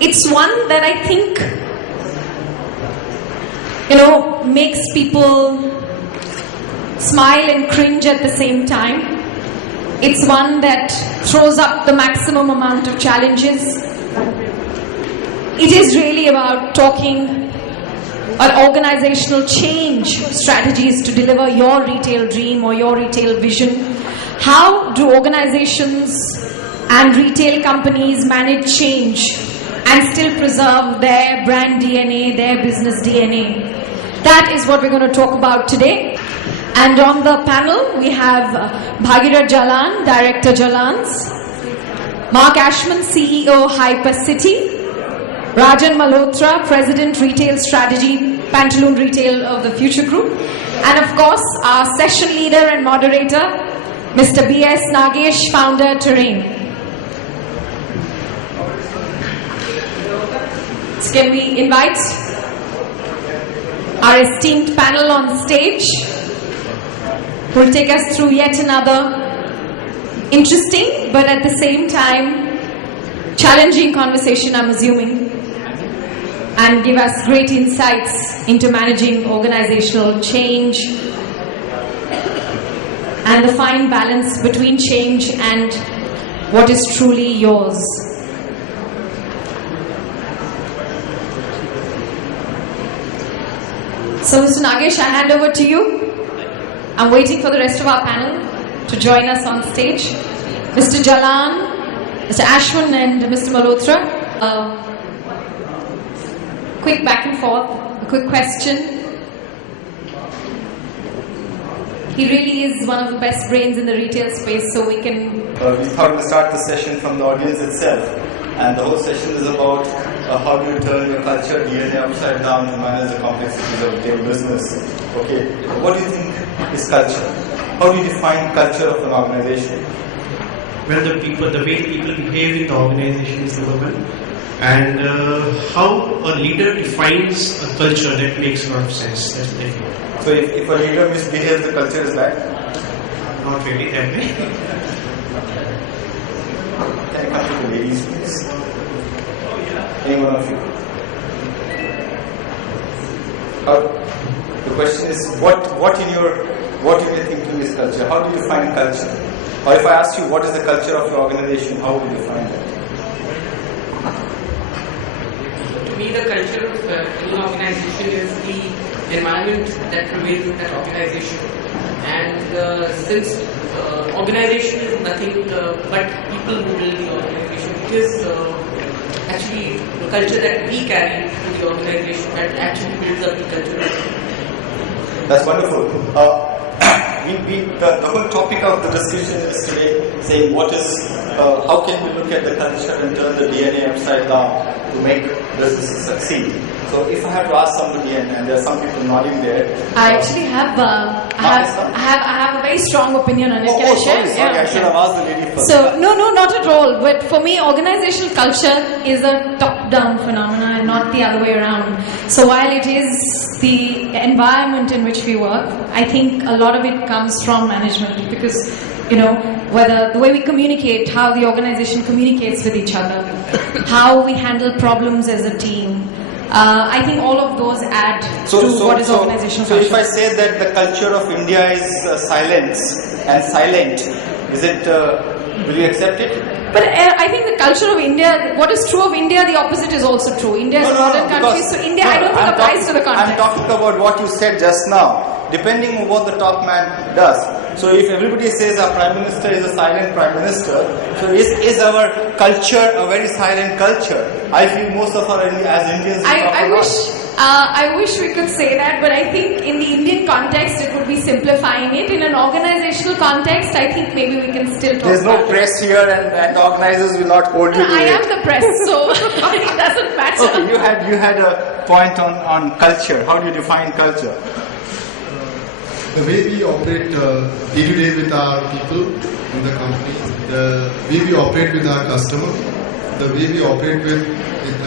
It's one that I think, makes people smile and cringe at the same time. It's one that throws up the maximum amount of challenges. It is really about talking about organizational change strategies to deliver your retail dream or your retail vision. How do organizations and retail companies manage change and still preserve their brand DNA, their business DNA? That is what we're going to talk about today. And on the panel, we have Bhagirat Jalan, Director Jalans, Mark Ashman, CEO, Hypercity, Rajan Malhotra, President, Retail Strategy, Pantaloon Retail of the Future Group, and of course, our session leader and moderator, Mr. B.S. Nagesh, Founder, Terrain. So can we invite our esteemed panel on stage, who will take us through yet another interesting, but at the same time, challenging conversation, I'm assuming, and give us great insights into managing organizational change and the fine balance between change and what is truly yours. So Mr. Nagesh, I hand over to you. I'm waiting for the rest of our panel to join us on stage. Mr. Jalan, Mr. Ashwin and Mr. Malhotra. Quick back and forth, a quick question. He really is one of the best brains in the retail space, so we can... we thought to start the session from the audience itself. And the whole session is about how do you turn your culture DNA upside down to manage the complexities of retail business. Okay, what do you think is culture? How do you define culture of an organization? Well, the way people behave in the organization is number one. And how a leader defines a culture, that makes a lot of sense. That's what I feel. So if a leader misbehaves, the culture is bad? Not really that way. Can you come to the ladies, please? Any one of you? The question is, what in your thinking is culture? How do you define culture? Or if I ask you, what is the culture of your organization, how would you define that? To me, the culture of any organization is the environment that prevails in that organization. And since organization is nothing but people who build the organization, it is actually the culture that we carry to the organization that actually builds up the culture. That's wonderful. The whole topic of the discussion is today saying how can we look at the culture and turn the DNA upside down to make businesses succeed. So if I have to ask somebody, and there are some people nodding there. I actually have a very strong opinion on it. Can I share? Sorry, I should have asked the lady first. So, no, not at all. But for me, organizational culture is a top-down phenomenon and not the other way around. So while it is the environment in which we work, I think a lot of it comes from management because, whether the way we communicate, how the organization communicates with each other, how we handle problems as a team. I think all of those add to what is organizational culture. So if I say that the culture of India is silent, is it, will you accept it? But I think the culture of India, what is true of India, the opposite is also true. India is a modern country, so India I don't think applies to the context. I'm talking about what you said just now, depending on what the top man does. So if everybody says our Prime Minister is a silent Prime Minister, so is our culture a very silent culture? I feel most of our, as Indians, I wish we could say that, but I think in the Indian context it would be simplifying it. In an organizational context, I think maybe we can still talk There's no press here and the organizers will not hold you to I it. am the press, so it doesn't matter. Okay, you had a point on culture. How do you define culture? The way we operate day to day with our people in the company, the way we operate with our customer, the way we operate with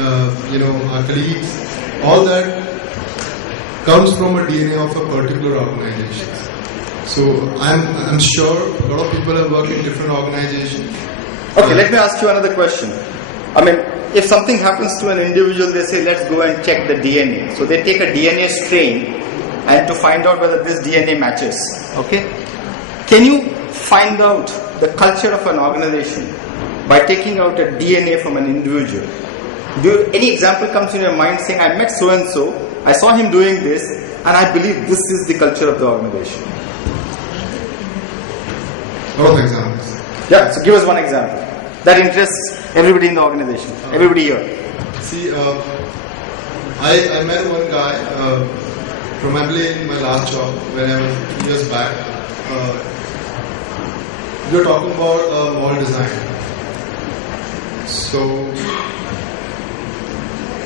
our colleagues, all that comes from a DNA of a particular organization. So I'm sure a lot of people have worked in different organizations. Okay, let me ask you another question. I mean, if something happens to an individual, they say, let's go and check the DNA. So they take a DNA strain and to find out whether this DNA matches. Okay? Can you find out the culture of an organization by taking out a DNA from an individual? Any example comes in your mind saying, I met so and so, I saw him doing this, and I believe this is the culture of the organization? A lot of examples. Yeah, so give us one example that interests everybody in the organization, everybody here. See, I met one guy, probably in my last job, when I was 2 years back. We were talking about mall design. So,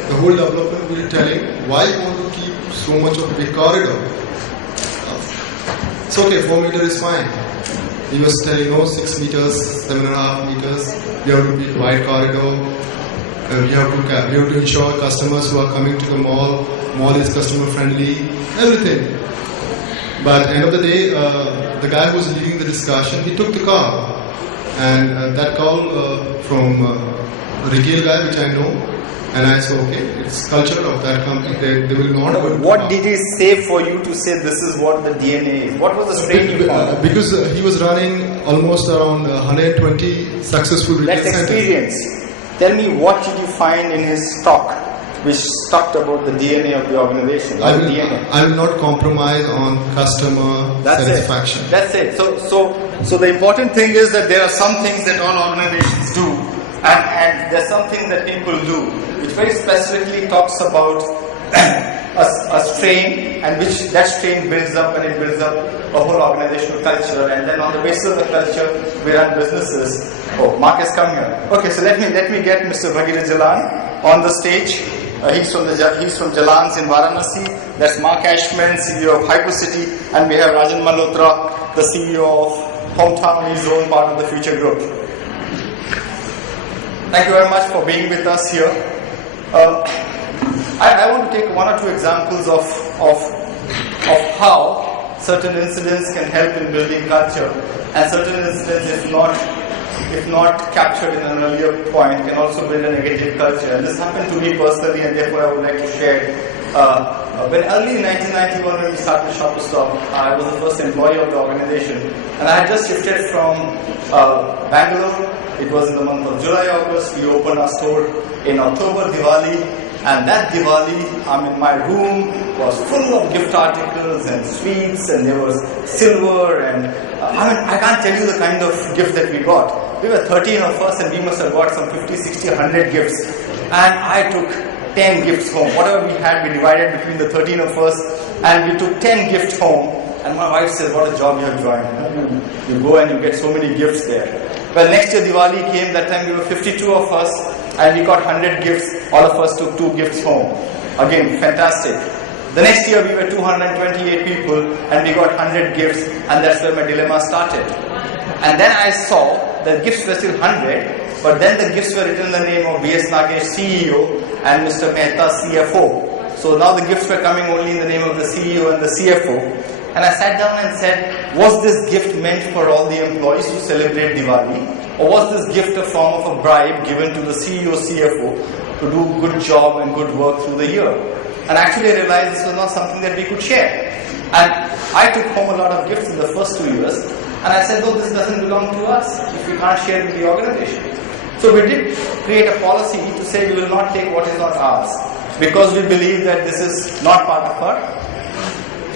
the whole development will be telling why you want to keep so much of a big corridor. It's okay, 4 meters is fine. He was telling, 6 meters, 7.5 meters, we have to be wide corridor. We have to ensure customers who are coming to the mall is customer friendly, everything. But at the end of the day, the guy who was leading the discussion, he took the call. And that call from a retail guy, which I know, and I said, okay, it's culture of that company. They will not. What did he say for you to say this is what the DNA is? What was the strain you found? Because he was running almost around 120 successful retail That's centers. experience. Tell me, what did you find in his talk which talked about the DNA of the organization? I will not compromise on customer satisfaction. That's it. So the important thing is that there are some things that all organizations do, and there's something that people do, which very specifically talks about a strain, and which that strain builds up, and it builds up a whole organizational culture, and then on the basis of the culture, we run businesses. Oh, Mark has come here. Okay, so let me get Mr. Bhagirath Jalan on the stage. He's from Jalan's in Varanasi. That's Mark Ashman, CEO of Hypercity, and we have Rajan Malhotra, the CEO of Hometown, his own part of the Future Group. Thank you very much for being with us here. I want to take one or two examples of how certain incidents can help in building culture, and certain incidents, if not captured in an earlier point, can also build a negative culture. And this happened to me personally, and therefore I would like to share. When early in 1991, when we started Shop to Stop, I was the first employee of the organization, and I had just shifted from Bangalore. It was in the month of July, August. We opened our store in October, Diwali, and that Diwali, my room was full of gift articles and sweets, and there was silver, and I can't tell you the kind of gift that we got. We were 13 of us, and we must have got some 50, 60, 100 gifts, and I took 10 gifts home. Whatever we had, we divided between the 13 of us, and we took 10 gifts home. And my wife said, what a job you have joined. You go and you get so many gifts there. Well, next year Diwali came. That time we were 52 of us, and we got 100 gifts. All of us took 2 gifts home. Again, fantastic. The next year we were 228 people, and we got 100 gifts, and that's where my dilemma started. And then I saw the gifts were still 100, but then the gifts were written in the name of B.S. Nagesh, CEO, and Mr. Mehta, CFO. So now the gifts were coming only in the name of the CEO and the CFO. And I sat down and said, was this gift meant for all the employees to celebrate Diwali? Or was this gift a form of a bribe given to the CEO, CFO to do a good job and good work through the year? And actually I realized this was not something that we could share. And I took home a lot of gifts in the first 2 years. And I said, no, this doesn't belong to us if we can't share it with the organization. So we did create a policy to say we will not take what is not ours, because we believe that this is not part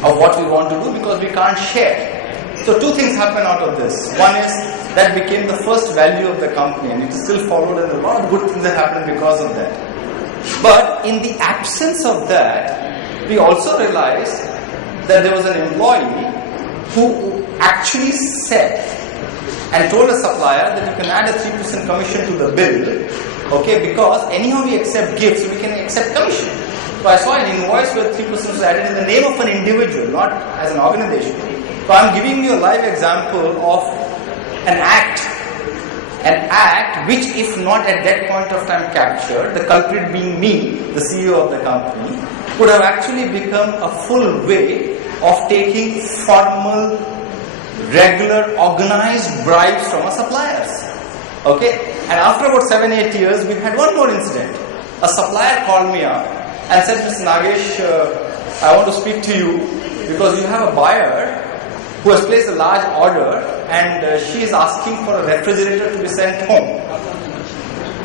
of what we want to do, because we can't share. So 2 things happen out of this. One is that became the first value of the company, and it is still followed, and a lot of good things that happened because of that. But in the absence of that, we also realized that there was an employee who actually said and told a supplier that you can add a 3% commission to the bill, okay, because anyhow we accept gifts, we can accept commission. So I saw an invoice where 3% was added in the name of an individual, not as an organization. So I'm giving you a live example of an act which, if not at that point of time captured, the culprit being me, the CEO of the company, would have actually become a full way of taking formal, regular, organized bribes from our suppliers. Okay? And after about 7-8 years, we had one more incident. A supplier called me up and said, Mr. Nagesh, I want to speak to you because you have a buyer who has placed a large order and she is asking for a refrigerator to be sent home.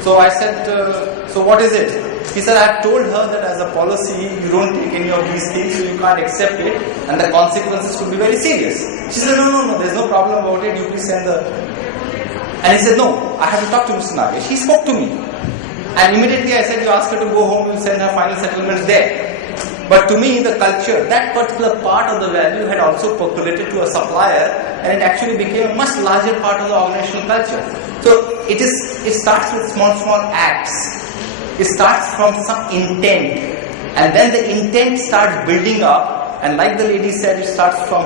So I said, so what is it? He said, I have told her that as a policy, you don't take any of these things, so you can't accept it, and the consequences could be very serious. She said, no, there's no problem about it, you please send the... And he said, no, I have to talk to Mr. Nagesh. He spoke to me. And immediately I said, you ask her to go home, we'll send her final settlements there. But to me, the culture, that particular part of the value had also percolated to a supplier, and it actually became a much larger part of the organizational culture. So it starts with small acts. It starts from some intent, and then the intent starts building up, and like the lady said, it starts from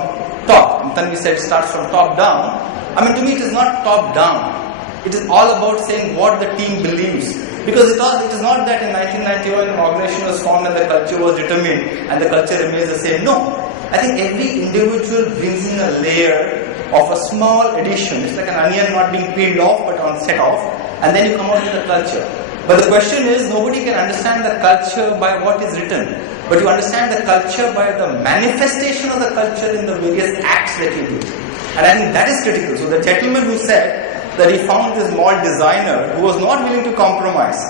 top. And then we said it starts from top down. I mean, to me, it is not top down. It is all about saying what the team believes. Because it is not that in 1991 an organization was formed and the culture was determined and the culture remains the same. No. I think every individual brings in a layer of a small addition. It's like an onion not being peeled off but on set off, and then you come out with a culture. But the question is, nobody can understand the culture by what is written, but you understand the culture by the manifestation of the culture in the various acts that you do. And I think that is critical. So the gentleman who said that he found this mall designer who was not willing to compromise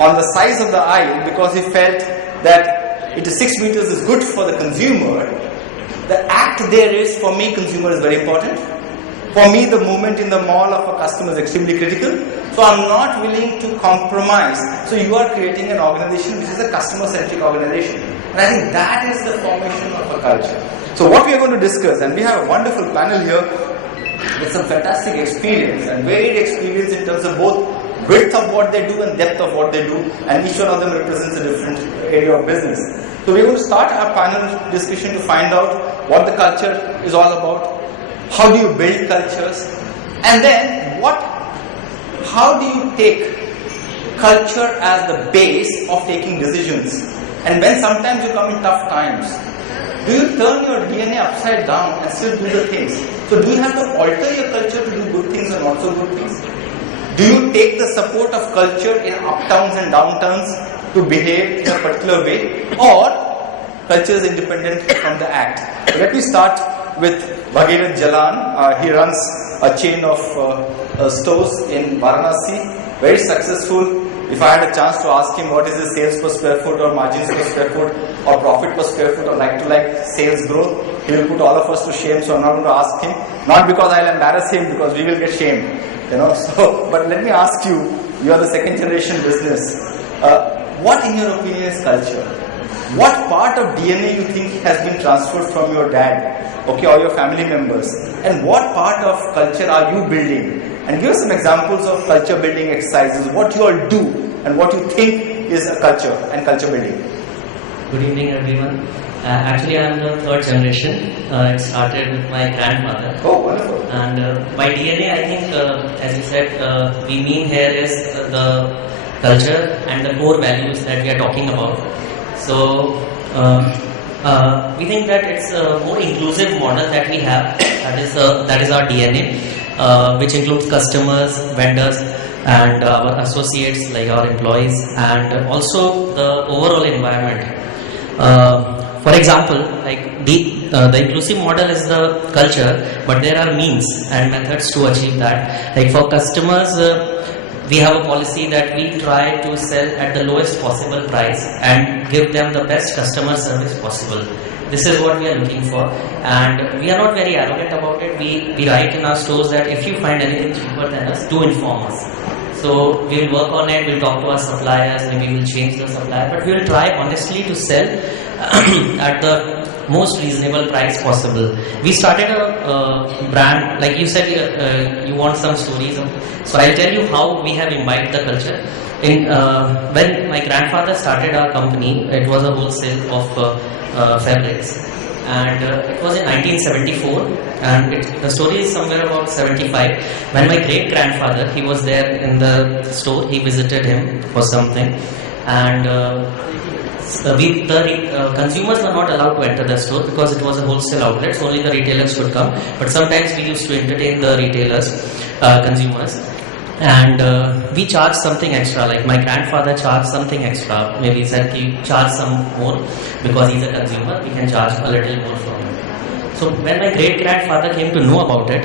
on the size of the aisle because he felt that it is 6 meters is good for the consumer. The act there is, for me, consumer is very important. For me, the movement in the mall of a customer is extremely critical. So I'm not willing to compromise. So you are creating an organization which is a customer-centric organization. And I think that is the formation of a culture. So what we are going to discuss, and we have a wonderful panel here with some fantastic experience and varied experience in terms of both width of what they do and depth of what they do, and each one of them represents a different area of business. So we're going to start our panel discussion to find out what the culture is all about, how do you build cultures, and then how do you take culture as the base of taking decisions. And when sometimes you come in tough times, do you turn your DNA upside down and still do the things? So do you have to alter your culture to do good things and not so good things? Do you take the support of culture in uptowns and downtowns to behave in a particular way? Or culture is independent from the act? So let me start with Bhagirath Jalan. He runs a chain of stores in Varanasi. Very successful. If I had a chance to ask him what is his sales per square foot or margins per square foot or profit per square foot or like-to-like sales growth, he will put all of us to shame, so I'm not going to ask him. Not because I'll embarrass him, because we will get shamed. So, but let me ask you, you are the second generation business. What in your opinion is culture? What part of DNA you think has been transferred from your dad, or your family members? And what part of culture are you building? And give us some examples of culture building exercises, what you all do and what you think is a culture and culture building. Good evening, everyone. Actually, I am the third generation. It started with my grandfather. Oh, wonderful. And by DNA, I think, as you said, we mean here is the culture and the core values that we are talking about. So, we think that it's a more inclusive model that we have. That is our DNA, which includes customers, vendors, and our associates like our employees, and also the overall environment. For example, like the inclusive model is the culture, but there are means and methods to achieve that. Like for customers, we have a policy that we try to sell at the lowest possible price and give them the best customer service possible. This is what we are looking for, and we are not very arrogant about it. We write in our stores that if you find anything cheaper than us, do inform us. So we will work on it, we'll talk to our suppliers, maybe we'll change the supplier, but we will try honestly to sell at the most reasonable price possible. We started a brand, like you said, you want some stories. So I'll tell you how we have imbibed the culture. When my grandfather started our company, it was a wholesale of fabrics. And it was in 1974, and the story is somewhere about 75. When my great-grandfather, he was there in the store, he visited him for something, and the consumers were not allowed to enter the store because it was a wholesale outlet, so only the retailers could come. But sometimes we used to entertain the retailers, consumers. and we charge something extra. Like my grandfather charged something extra. Maybe he said he charge some more because he's a consumer. We can charge a little more from him. So when my great grandfather came to know about it,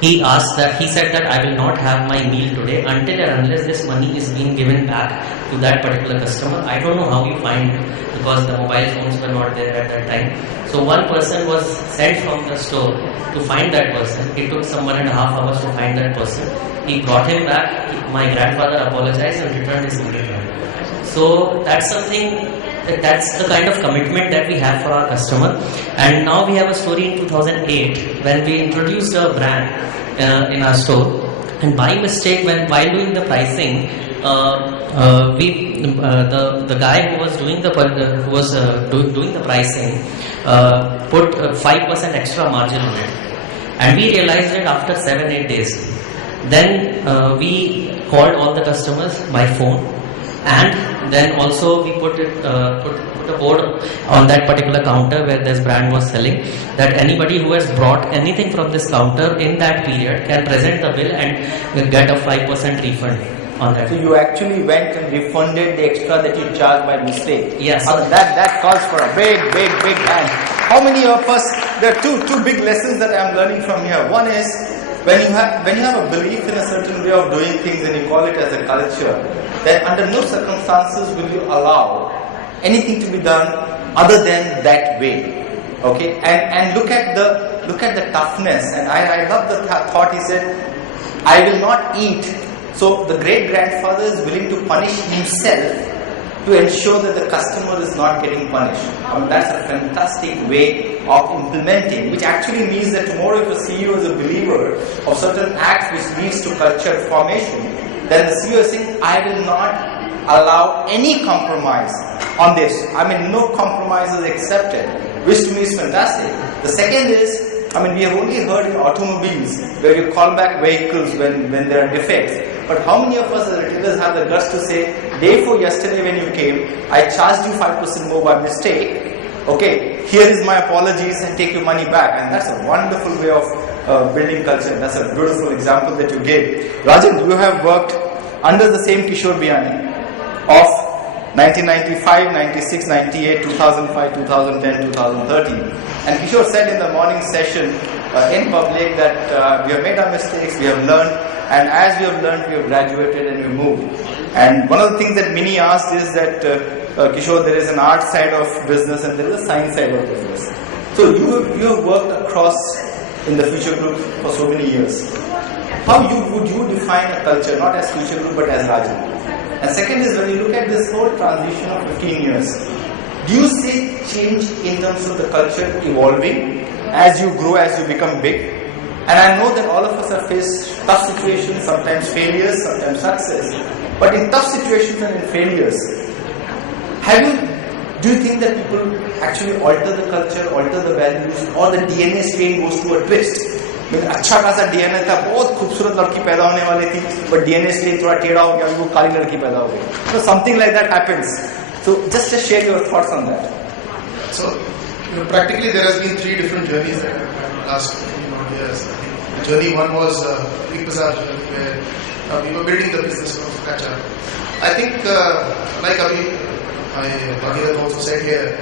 he said that I will not have my meal today until and unless this money is being given back to that particular customer. I don't know how you find it because the mobile phones were not there at that time. So one person was sent from the store to find that person. It took some 1.5 hours to find that person. He brought him back. My grandfather apologized and returned his money. So that's something. That's the kind of commitment that we have for our customer. And now we have a story in 2008 when we introduced a brand in our store. And by mistake, while doing the pricing, the guy who was doing the pricing put 5% extra margin on it, and we realized it after 7-8 days. Then we called all the customers by phone. And then also we put a board on that particular counter where this brand was selling, that anybody who has brought anything from this counter in that period can present the bill and will get a 5% refund on that. So you actually went and refunded the extra that you charged by mistake. Yes. That calls for a big hand. How many of us? There are two big lessons that I am learning from here. One is when you have a belief in a certain way of doing things and you call it as a culture, then under no circumstances will you allow anything to be done other than that way. Okay, and look at the toughness. And I love the thought. He said, "I will not eat." So the great grandfather is willing to punish himself to ensure that the customer is not getting punished. That's a fantastic way of implementing, which actually means that tomorrow if a CEO is a believer of certain acts which leads to culture formation, then the CEO is saying, I will not allow any compromise on this. No compromise is accepted, which to me is fantastic. The second is, we have only heard in automobiles where you call back vehicles when there are defects. But how many of us as retailers have the guts to say, day before yesterday when you came, I charged you 5% more by mistake. Okay, here is my apologies and take your money back. And that's a wonderful way of building culture. That's a beautiful example that you gave. Rajan, you have worked under the same Kishore Biyani of 1995, 96, 98, 2005, 2010, 2013. And Kishore said in the morning session in public that we have made our mistakes, we have learned, and as we have learned, we have graduated and we moved. And one of the things that Mini asked is that, Kishore, there is an art side of business and there is a science side of business. So you have worked across in the Future Group for so many years. How would you define a culture, not as Future Group but as Rajan? And second is, when you look at this whole transition of 15 years, do you see change in terms of the culture evolving as you grow, as you become big? And I know that all of us have faced tough situations, sometimes failures, sometimes success. But in tough situations and in failures, do you think that people actually alter the culture, alter the values, or the DNA strain goes to a twist? अच्छा खासा DNA था, बहुत खूबसूरत लड़की पैदा होने वाली थी, but DNA strain थोड़ा टेढ़ा हो गया, वो काली लड़की पैदा हो गई. So something like that happens. So just share your thoughts on that. So practically there has been 3 different journeys in the last 15 years. Journey 1 was Big Bazaar journey, where we were building the business from scratch up. I think like Bhagirath also said here,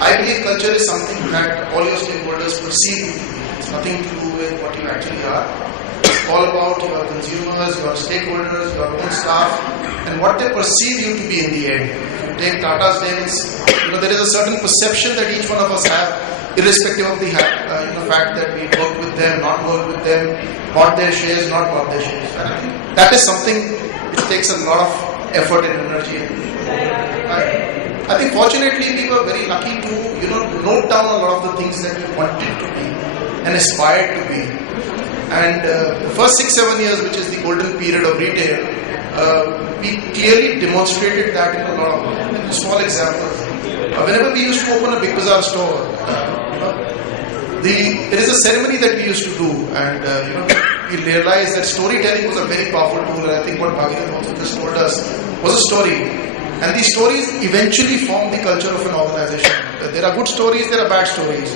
I believe culture is something that all your stakeholders perceive you to be. It's nothing to do with what you actually are. It's all about your consumers, your stakeholders, your own staff, and what they perceive you to be in the end. If you take Tata's days, there is a certain perception that each one of us have, irrespective of the fact that we work with them, not work with them, bought their shares, not bought their shares. And I think that is something which takes a lot of effort and energy. I think fortunately we were very lucky to note down a lot of the things that we wanted to be and aspired to be. And the first 6-7 years, which is the golden period of retail, we clearly demonstrated that in a lot of small examples. Whenever we used to open a Big Bazaar store, there is a ceremony that we used to do, and we realized that storytelling was a very powerful tool. And I think what Bhagirath also just told us was a story. And these stories eventually form the culture of an organization. There are good stories, there are bad stories.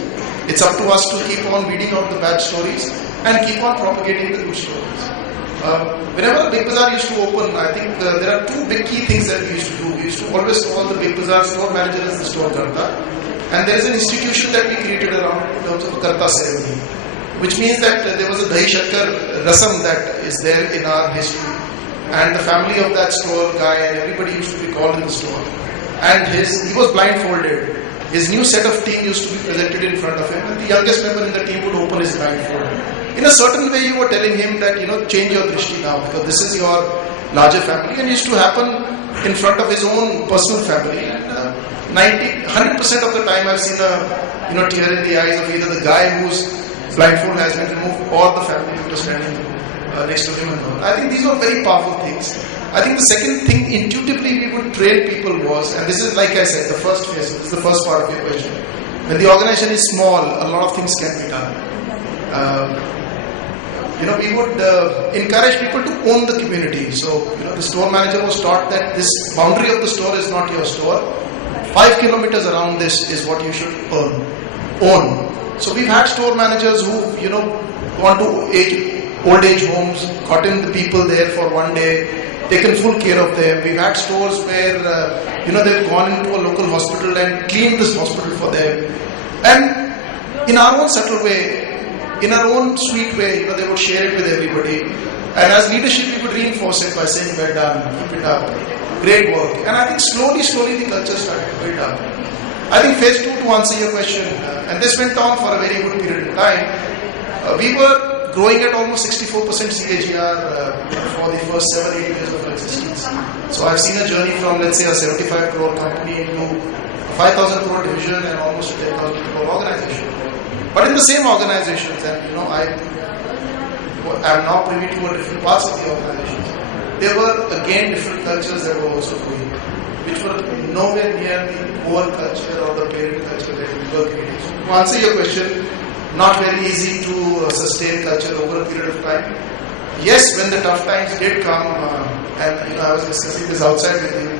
It's up to us to keep on weeding out the bad stories and keep on propagating the good stories. Whenever a big bazaar used to open, I think there are two big key things that we used to do. We used to always call the big bazaar store manager as the store karta. And there is an institution that we created around in terms of a karta ceremony, which means that there was a dahi shakkar rasam that is there in our history. And the family of that store guy and everybody used to be called in the store. And he was blindfolded. His new set of team used to be presented in front of him, and the youngest member in the team would open his blindfold. In a certain way, you were telling him that, change your drishti now, because this is your larger family, and it used to happen in front of his own personal family. And 100% of the time, I've seen a tear in the eyes of either the guy whose blindfold has been removed or the family who was standing next to him. And I think these are very powerful things. I think the second thing intuitively we would train people was, and this is like I said, the first phase, this is the first part of your question. When the organization is small, a lot of things can be done. We would encourage people to own the community. So, the store manager was taught that this boundary of the store is not your store. 5 kilometers around this is what you should own. So we've had store managers who, gone to old age homes, gotten the people there for one day, taken full care of them. We've had stores where, they've gone into a local hospital and cleaned this hospital for them. And in our own subtle way, in our own sweet way, they would share it with everybody. And as leadership, we would reinforce it by saying, well done, keep it up, great work. And I think slowly the culture started to build up. I think phase 2, to answer your question, and this went on for a very good period of time, we were growing at almost 64% CAGR for the first 7-8 years of our existence. So I've seen a journey from, let's say, a 75 crore company into a 5,000 crore division and almost a 10,000 crore organization. But in the same organizations, and I'm now privy to different parts of the organizations, there were again different cultures that were also growing, which were nowhere near the core culture or the parent culture that we were creating. So to answer your question, not very easy to sustain culture over a period of time. Yes, when the tough times did come, and I was discussing this outside with you,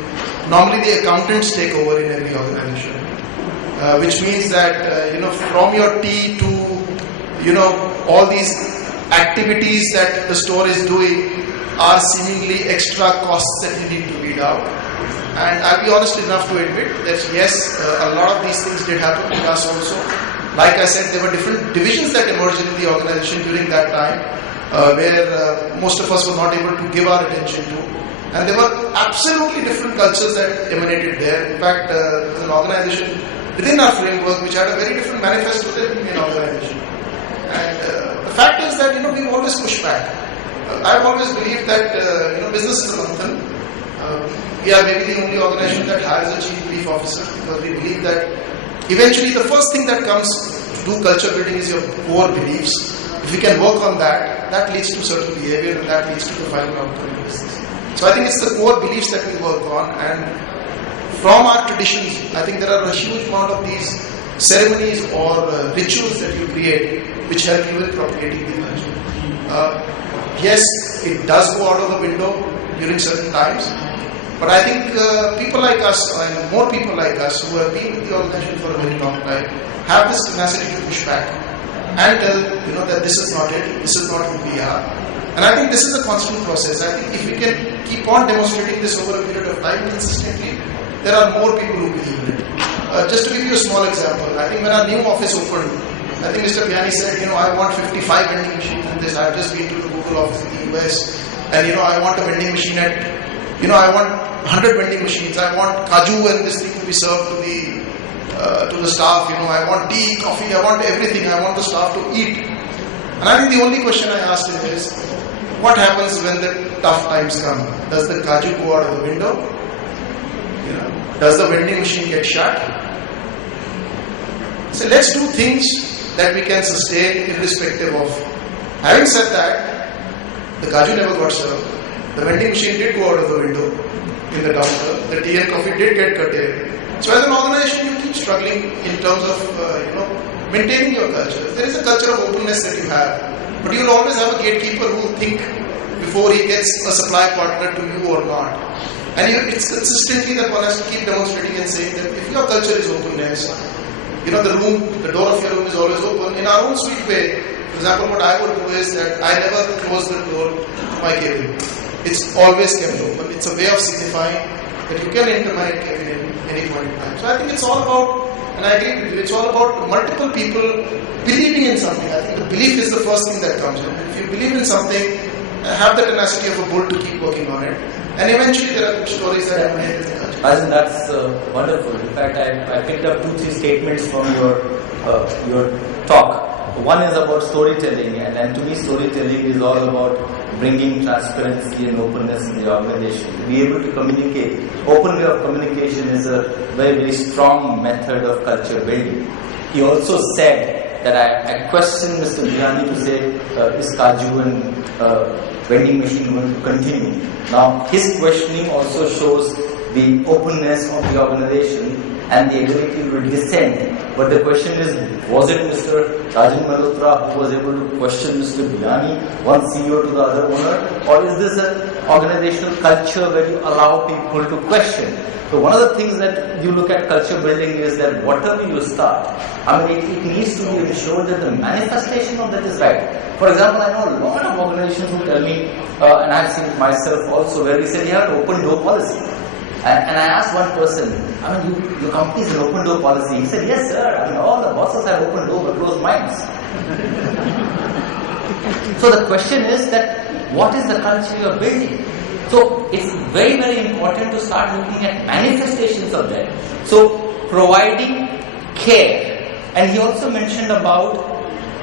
normally the accountants take over in every organization. Which means that, from your tea to, all these activities that the store is doing are seemingly extra costs that you need to weed out. And I'll be honest enough to admit that yes, a lot of these things did happen with us also. Like I said, there were different divisions that emerged in the organization during that time, where most of us were not able to give our attention to. And there were absolutely different cultures that emanated there. In fact, there was an organization within our framework which had a very different manifesto than the Indian organization. And the fact is that, we've always pushed back. I've always believed that, business is a manthan. We are maybe the only organization that hires a chief brief officer, because we believe that eventually the first thing that comes to do culture building is your core beliefs. If we can work on that, that leads to certain behavior and that leads to the final outcome of business. So I think it's the core beliefs that we work on, and from our traditions, I think there are a huge amount of these ceremonies or rituals that you create which help you with propagating the culture. Yes, it does go out of the window during certain times, but I think people like us, and more people like us who have been with the organization for a very long time, have this tenacity to push back and tell that this is not it, this is not who we are. And I think this is a constant process. I think if we can keep on demonstrating this over a period of time consistently, there are more people who believe in it. Just to give you a small example, I think when our new office opened, I think Mr. Bhyani said, I want 55 vending machines in this. I've just been to the Google office in the US, and I want a vending machine at, I want 100 vending machines. I want kaju and this thing to be served to the staff. I want tea, coffee, I want everything. I want the staff to eat. And I think the only question I asked him is, what happens when the tough times come? Does the kaju go out of the window? Does the vending machine get shut? So let's do things that we can sustain irrespective of. Having said that, the kaju never got served. The vending machine did go out of the window in the downturn. The tea and coffee did get curtailed. So as an organization, you keep struggling in terms of, maintaining your culture. There is a culture of openness that you have, but you will always have a gatekeeper who will think before he gets a supply partner to you or not. And it's consistently that one has to keep demonstrating and saying that if your culture is openness, the door of your room is always open. In our own sweet way, For example, what I would do is that I never close the door to my cabin. It's always kept open. It's a way of signifying that you can enter my cabin at any point in time. So I think it's all about, and I agree with you, it's all about multiple people believing in something. I think the belief is the first thing that comes in. If you believe in something, have the tenacity of a bull to keep working on it. And eventually there are good stories that emanate in the culture. I think that's wonderful. In fact, I picked up 2-3 statements from your talk. One is about storytelling, and to me storytelling is all about bringing transparency and openness in the organization. To be able to communicate, open way of communication is a very, very strong method of culture building. He also said that I questioned Mr. Biryani to say, is Kaju and vending machine going to continue? Now, his questioning also shows the openness of the organization and the ability to dissent. But the question is, was it Mr. Rajan Malhotra who was able to question Mr. Biryani, one CEO to the other owner? Or is this an organizational culture where you allow people to question? So one of the things that you look at culture building is that whatever you start, I mean, it needs to be ensured that the manifestation of that is right. For example, I know a lot of organizations who tell me, and I've seen it myself also, where we say we have an open door policy. And I asked one person, I mean, your company is an open door policy. He said, yes, sir. I mean, all the bosses have open door but closed minds. So the question is that what is the culture you are building? So it's very, very important to start looking at manifestations of that. So providing care. And he also mentioned about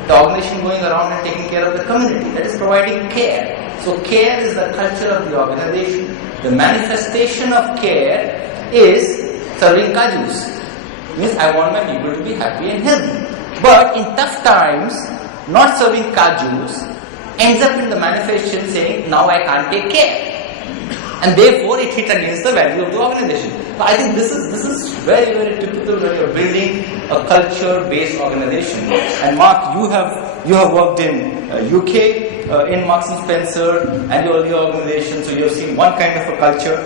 the organization going around and taking care of the community. That is providing care. So care is the culture of the organization. The manifestation of care is serving kajus. Means I want my people to be happy and healthy. But in tough times, not serving kajus ends up in the manifestation saying, now I can't take care. And therefore it hit against the value of the organization. So I think this is very, very typical when you're building a culture-based organization. And Mark, you have worked in UK, in Marks and Spencer and your earlier organization, so you have seen one kind of a culture.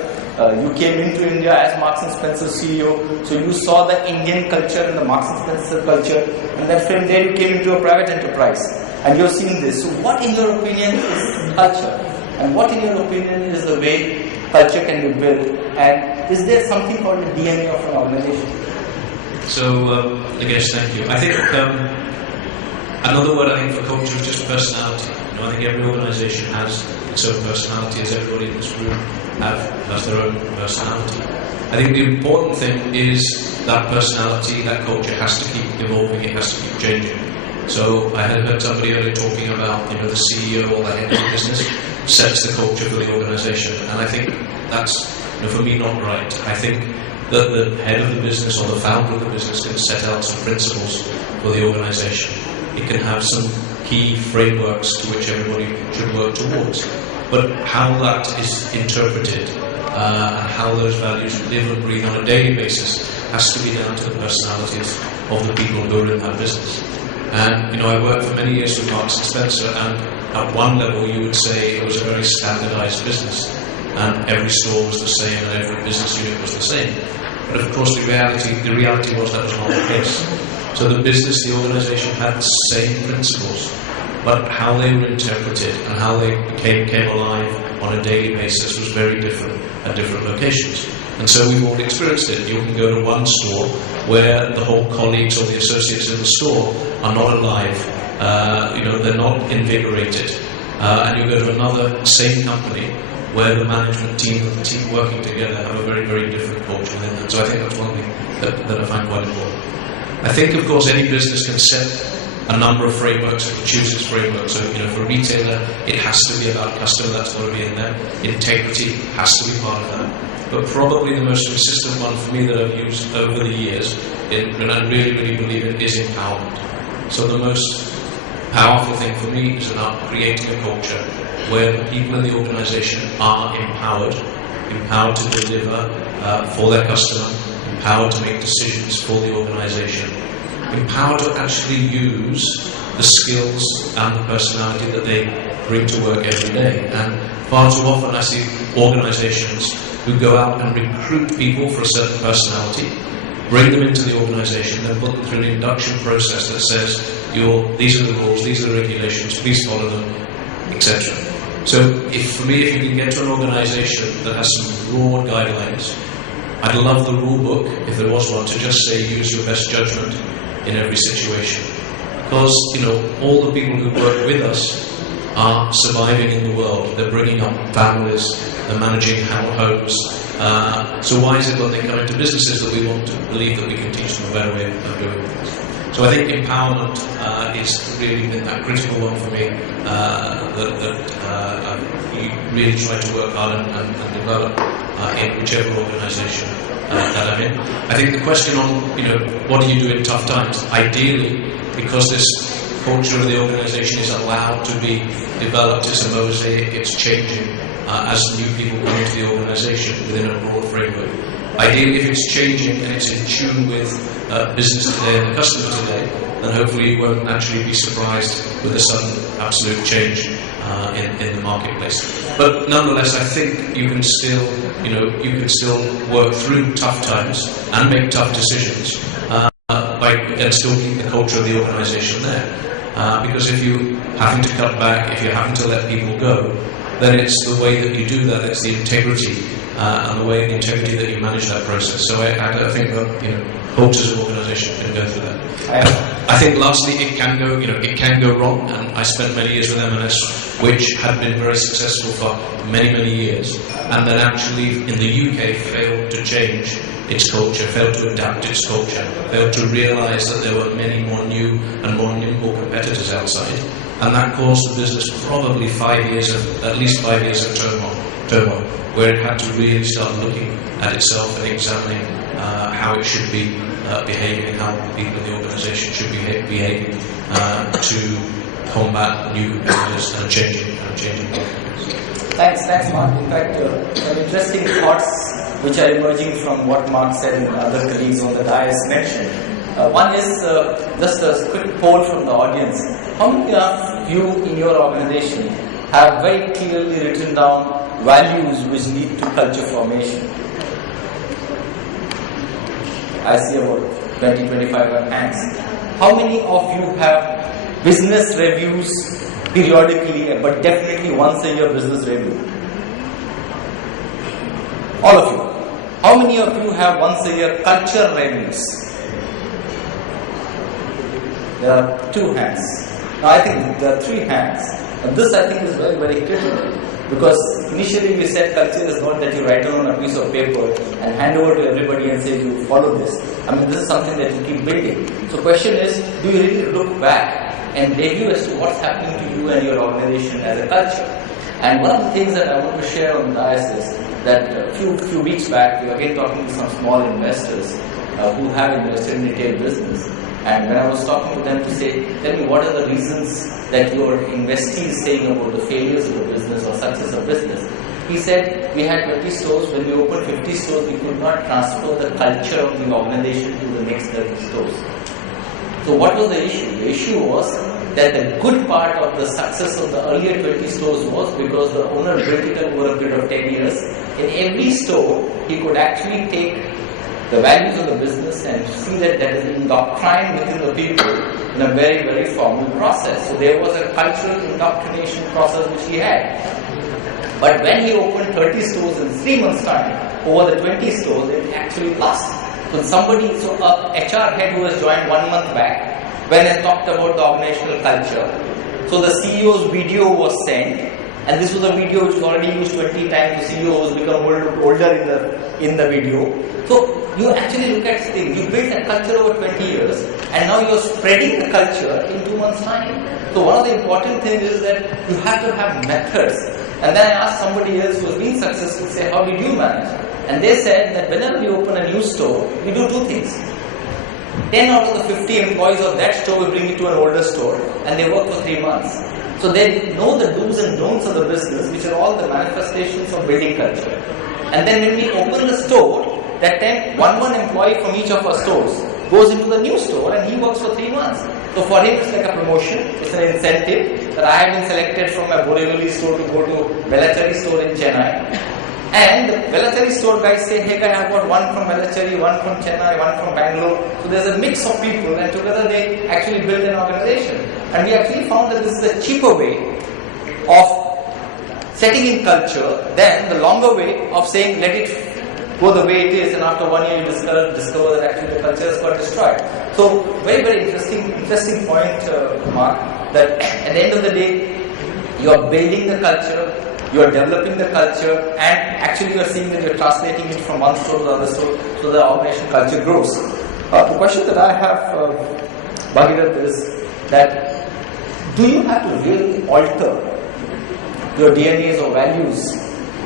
You came into India as Marks and Spencer CEO, so you saw the Indian culture and the Marks and Spencer culture, and then from there you came into a private enterprise, and you're seeing this. So what in your opinion is culture? And what in your opinion is the way culture can be built? And is there something called the DNA of an organization? So, Nagesh, thank you. I think another word I think for culture is just personality. You know, I think every organisation has its own personality, as everybody in this room has their own personality. I think the important thing is that personality, that culture has to keep evolving, it has to keep changing. So I had heard somebody earlier talking about, the CEO or the head of the business sets the culture for the organisation, and I think that's, for me, not right. I think that the head of the business or the founder of the business can set out some principles for the organisation. It can have some key frameworks to which everybody should work towards. But how that is interpreted and how those values live and breathe on a daily basis has to be down to the personalities of the people who are in that business. And I worked for many years with Marks and Spencer, and at one level you would say it was a very standardized business, and every store was the same and every business unit was the same. But of course the reality was that was not the case. So the business, the organisation had the same principles, but how they were interpreted and how they came alive on a daily basis was very different at different locations. And so we've all experienced it. You can go to one store where the whole colleagues or the associates in the store are not alive, they're not invigorated. And you go to another same company where the management team and the team working together have a very, very different culture within that. So I think that's one thing that I find quite important. I think, of course, any business can set a number of frameworks and choose its framework. So, for a retailer, it has to be about customer, that's got to be in there. Integrity has to be part of that. But probably the most consistent one for me that I've used over the years, and I really, really believe it, is empowerment. So the most powerful thing for me is about creating a culture where the people in the organisation are empowered to deliver for their customer, empowered to make decisions for the organisation, empowered to actually use the skills and the personality that they bring to work every day. And far too often I see organisations who go out and recruit people for a certain personality, bring them into the organisation, then put them through an induction process that says, these are the rules, these are the regulations, please follow them, etc. So for me, if you can get to an organisation that has some broad guidelines, I'd love the rule book, if there was one, to just say use your best judgment in every situation. Because, all the people who work with us are surviving in the world. They're bringing up families, they're managing homes. So why is it when they come into businesses that we want to believe that we can teach them a better way of doing things? So I think empowerment is really been that critical one for me, that you really try to work hard and develop in whichever organisation that I'm in. I think the question on, what do you do in tough times? Ideally, because this culture of the organisation is allowed to be developed, it's a mosaic, it's changing as new people come into the organisation within a broad framework. Ideally, if it's changing and it's in tune with business today and the customer today, then hopefully you won't actually be surprised with a sudden absolute change in the marketplace. But nonetheless, I think you can still, work through tough times and make tough decisions and still keep the culture of the organisation there. Because if you're having to cut back, if you're having to let people go, then it's the way that you do that, it's the integrity and the integrity that you manage that process. So I think that, Hopes as an organisation can go through that. I think lastly, it can go wrong, and I spent many years with M&S, which had been very successful for many, many years, and then actually in the UK failed to change its culture, failed to adapt its culture, failed to realise that there were many more new and more nimble competitors outside, and that caused the business probably at least 5 years of turmoil, where it had to really start looking at itself and examining how it should be behaving and how people in the organisation should be behaving to combat new competitors and changing markets. Thanks, Mark. In fact, some interesting thoughts which are emerging from what Mark said and other colleagues on the dais mentioned. One is just a quick poll from the audience. How many of you in your organisation have very clearly written down values which lead to culture formation? I see about 20-25 hands. How many of you have business reviews periodically, but definitely once a year business review? All of you. How many of you have once a year culture reviews? There are 2 hands. Now I think there are 3 hands. And this I think is very, very critical. Because initially we said culture is not that you write it on a piece of paper and hand over to everybody and say you follow this. I mean, this is something that you keep building. So question is, do you really look back and review as to what's happening to you and your organization as a culture? And one of the things that I want to share on dais is that a few weeks back, we were again talking to some small investors who have invested in retail business. And when I was talking to them to say, tell me what are the reasons that your investee is saying about the failures of the business or success of business, he said, we had 20 stores. When we opened 50 stores, we could not transfer the culture of the organization to the next 30 stores. So what was the issue? The issue was that the good part of the success of the earlier 20 stores was because the owner built it up over a period of 10 years. In every store, he could actually take the values of the business and see that is indoctrined within the people in a very, very formal process. So there was a cultural indoctrination process which he had. But when he opened 30 stores in 3 months' time, over the 20 stores, it actually lost. So a HR head who has joined 1 month back, when I talked about the organizational culture, so the CEO's video was sent, and this was a video which was already used 20 times. The CEO has become older in the video. So you actually look at things. You built a culture over 20 years, and now you're spreading the culture in 2 months' time. So one of the important things is that you have to have methods. And then I asked somebody else who has been successful, say, how did you manage? And they said that whenever we open a new store, we do 2 things. 10 out of the 50 employees of that store will bring it to an older store, and they work for 3 months. So they know the do's and don'ts of the business, which are all the manifestations of building culture. And then when we open the store, that time one employee from each of our stores goes into the new store and he works for 3 months. So for him it's like a promotion, it's an incentive that I have been selected from a Borivali store to go to Velachery store in Chennai. And the Velachery store guys say, hey guy, I've got one from Velachery, one from Chennai, one from Bangalore. So there's a mix of people, and together they actually build an organization. And we actually found that this is a cheaper way of setting in culture than the longer way of saying let it go the way it is, and after 1 year you discover that actually the culture has got destroyed. So very, very interesting point, Mark, that at the end of the day, you are building the culture, you are developing the culture, and actually you are seeing that you are translating it from one store to the other store, so the organization culture grows. The question that I have, Bhagirath, is that do you have to really alter your DNAs or values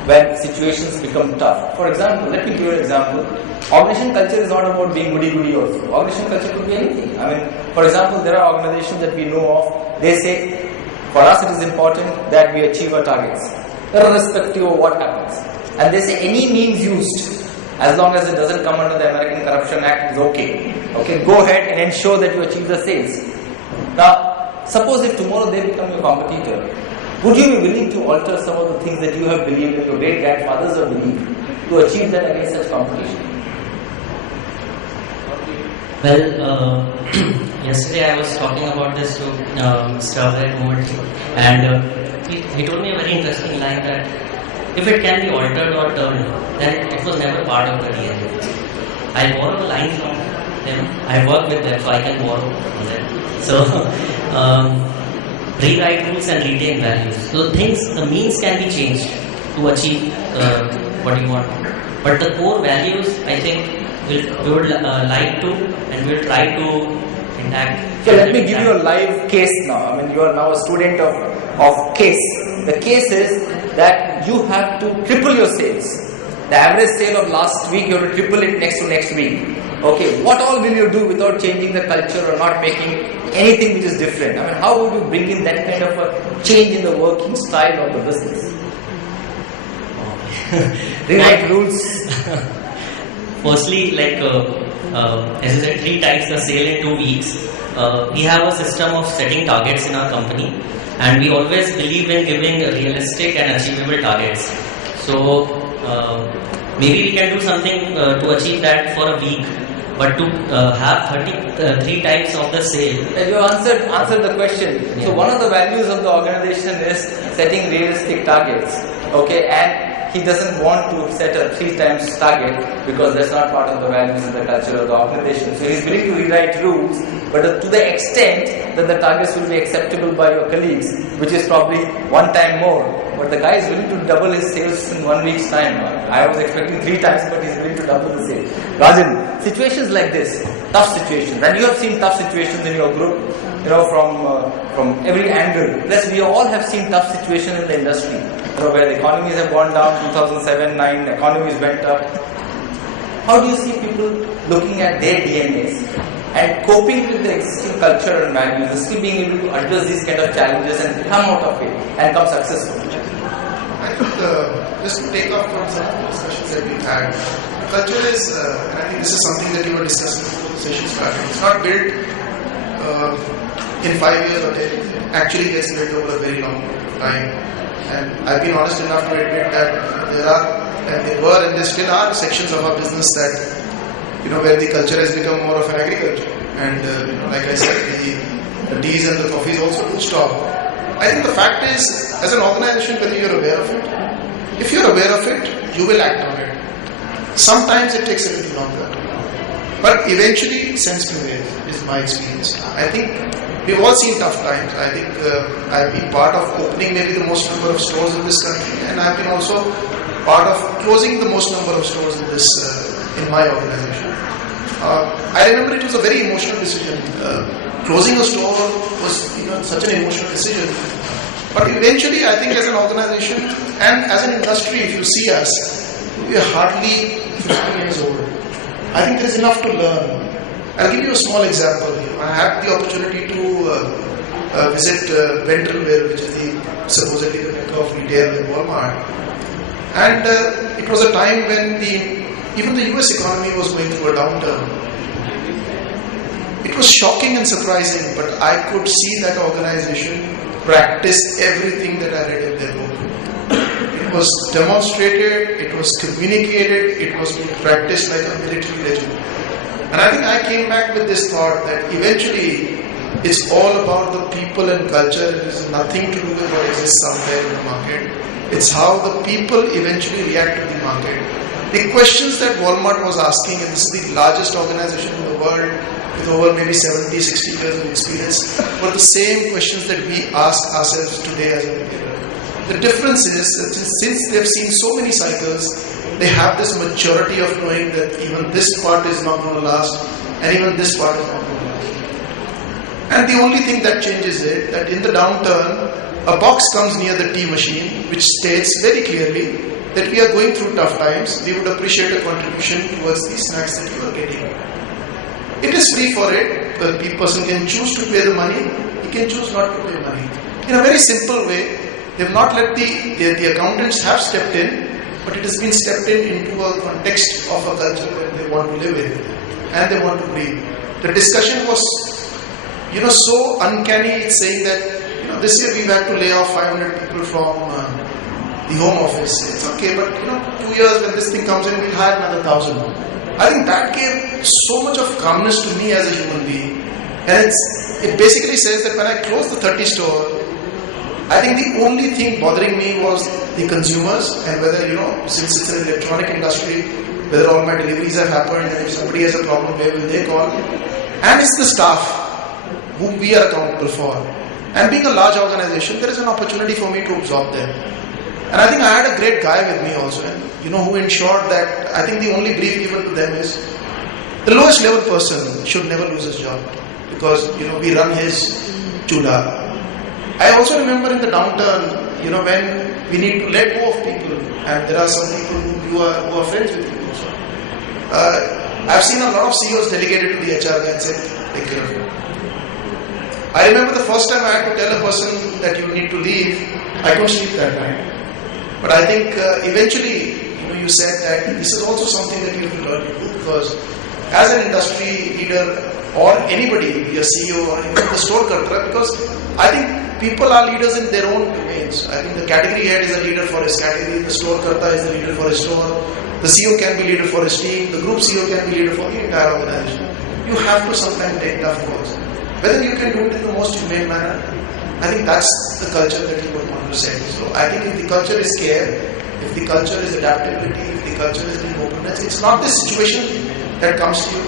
when situations become tough? For example, let me give you an example. Organization culture is not about being goody-goody also. Organization culture could be anything. I mean, for example, there are organizations that we know of, they say, for us it is important that we achieve our targets, irrespective of what happens. And they say any means used, as long as it doesn't come under the American Corruption Act, is okay. Okay, go ahead and ensure that you achieve the sales. Now, suppose if tomorrow they become your competitor, would you be willing to alter some of the things that you have believed and your great-grandfathers have believed to achieve that against such competition? Well, yesterday I was talking about this to Mr. and he told me a very interesting line that if it can be altered or turned, then it was never part of the DNA. I borrow a line from them, I work with them, so I can borrow from them. So, rewrite rules and retain values. So the means can be changed to achieve what you want. But the core values, I think, we would like to and we'll try to enact. So let me give you a live case now. I mean, you are now a student of case. The case is that you have to triple your sales. The average sale of last week, you have to triple it next week. Okay, what all will you do without changing the culture or not making anything which is different? I mean, how would you bring in that kind of a change in the working style of the business? Rewrite rules. Firstly, like as I said, 3 times the sale in 2 weeks. We have a system of setting targets in our company, and we always believe in giving realistic and achievable targets. So maybe we can do something to achieve that for a week, but to have 3 times of the sale. And you answered the question. Yeah. So one of the values of the organization is setting realistic targets. Okay, and he doesn't want to set a 3 times target because that's not part of the values and the culture of the organization. So he's willing to rewrite rules, but to the extent that the targets will be acceptable by your colleagues, which is probably 1 time more. But the guy is willing to double his sales in 1 week's time. I was expecting 3 times, but he's willing to double the sales. Rajan, situations like this, tough situations, and you have seen tough situations in your group, you know, from every angle. Plus, we all have seen tough situations in the industry, you know, where the economies have gone down. 2007-9, economies went up. How do you see people looking at their DNAs and coping with the existing culture and values, and still being able to address these kind of challenges and come out of it and come successful? I think just to take off from some of the discussions that we've had, culture is, and I think this is something that you were discussing before the session started. It's not built in 5 years or 10. Actually gets built over a very long time. And I've been honest enough to admit that there are, and there were, and there still are sections of our business that, you know, where the culture has become more of an agriculture. And you know, like I said, the teas and the coffees also do stop. I think the fact is, as an organization, whether you're aware of it, if you're aware of it, you will act on it. Sometimes it takes a little longer, but eventually sense prevails, is my experience. I think we've all seen tough times. I think I've been part of opening maybe the most number of stores in this country, and I've been also part of closing the most number of stores in this in my organization. I remember it was a very emotional decision. Closing a store was, you know, such an emotional decision. But eventually, I think as an organization and as an industry, if you see us, we are hardly 15 years old. I think there is enough to learn. I'll give you a small example. I had the opportunity to visit Ventralware, which is supposedly the mecca of retail in Walmart. And it was a time when even the US economy was going through a downturn. It was shocking and surprising, but I could see that organization practice everything that I read in their book. it was demonstrated, it was communicated, it was being practiced like a military legend. And I think I came back with this thought that eventually it's all about the people and culture. It has nothing to do with what exists out there in the market. It's how the people eventually react to the market. The questions that Walmart was asking, and this is the largest organization in the world with over maybe 70, 60 years of experience, were the same questions that we ask ourselves today as a retailer. The difference is that since they've seen so many cycles, they have this maturity of knowing that even this part is not going to last, and even this part is not going to last. And the only thing that changes it, that in the downturn, a box comes near the tea machine which states very clearly that we are going through tough times, we would appreciate a contribution towards the snacks that you are getting. It is free for it, the person can choose to pay the money, he can choose not to pay money. In a very simple way, they have not let the accountants have stepped in, but it has been stepped into a context of a culture that they want to live in and they want to breathe. The discussion was, so uncanny. It's saying that, this year we've had to lay off 500 people from the home office. It's okay, but 2 years when this thing comes in, we'll hire another 1,000. I think that gave so much of calmness to me as a human being. And it basically says that when I closed the 30 store, I think the only thing bothering me was the consumers and whether, since it's an electronic industry, whether all my deliveries have happened and if somebody has a problem, where will they call? And it's the staff whom we are accountable for. And being a large organization, there is an opportunity for me to absorb them. And I think I had a great guy with me also, and who ensured that I think the only brief given to them is the lowest level person should never lose his job because, we run his chula. I also remember in the downturn, when we need to let go of people, and there are some people who are friends with you also. I've seen a lot of CEOs delegated to the HR guy and said, take care of it. I remember the first time I had to tell a person that you need to leave, I couldn't sleep that night. But I think eventually, you said that this is also something that you have to learn to do because as an industry leader or anybody, be a CEO or even the store karta, because I think people are leaders in their own domains. I think the category head is a leader for his category, the store karta is the leader for his store, the CEO can be leader for his team, the group CEO can be leader for the entire organization. You have to sometimes take tough calls. Whether you can do it in the most humane manner, I think that's the culture that you would want to set. So I think if the culture is care, if the culture is adaptability, if the culture is being openness, it's not the situation that comes to you.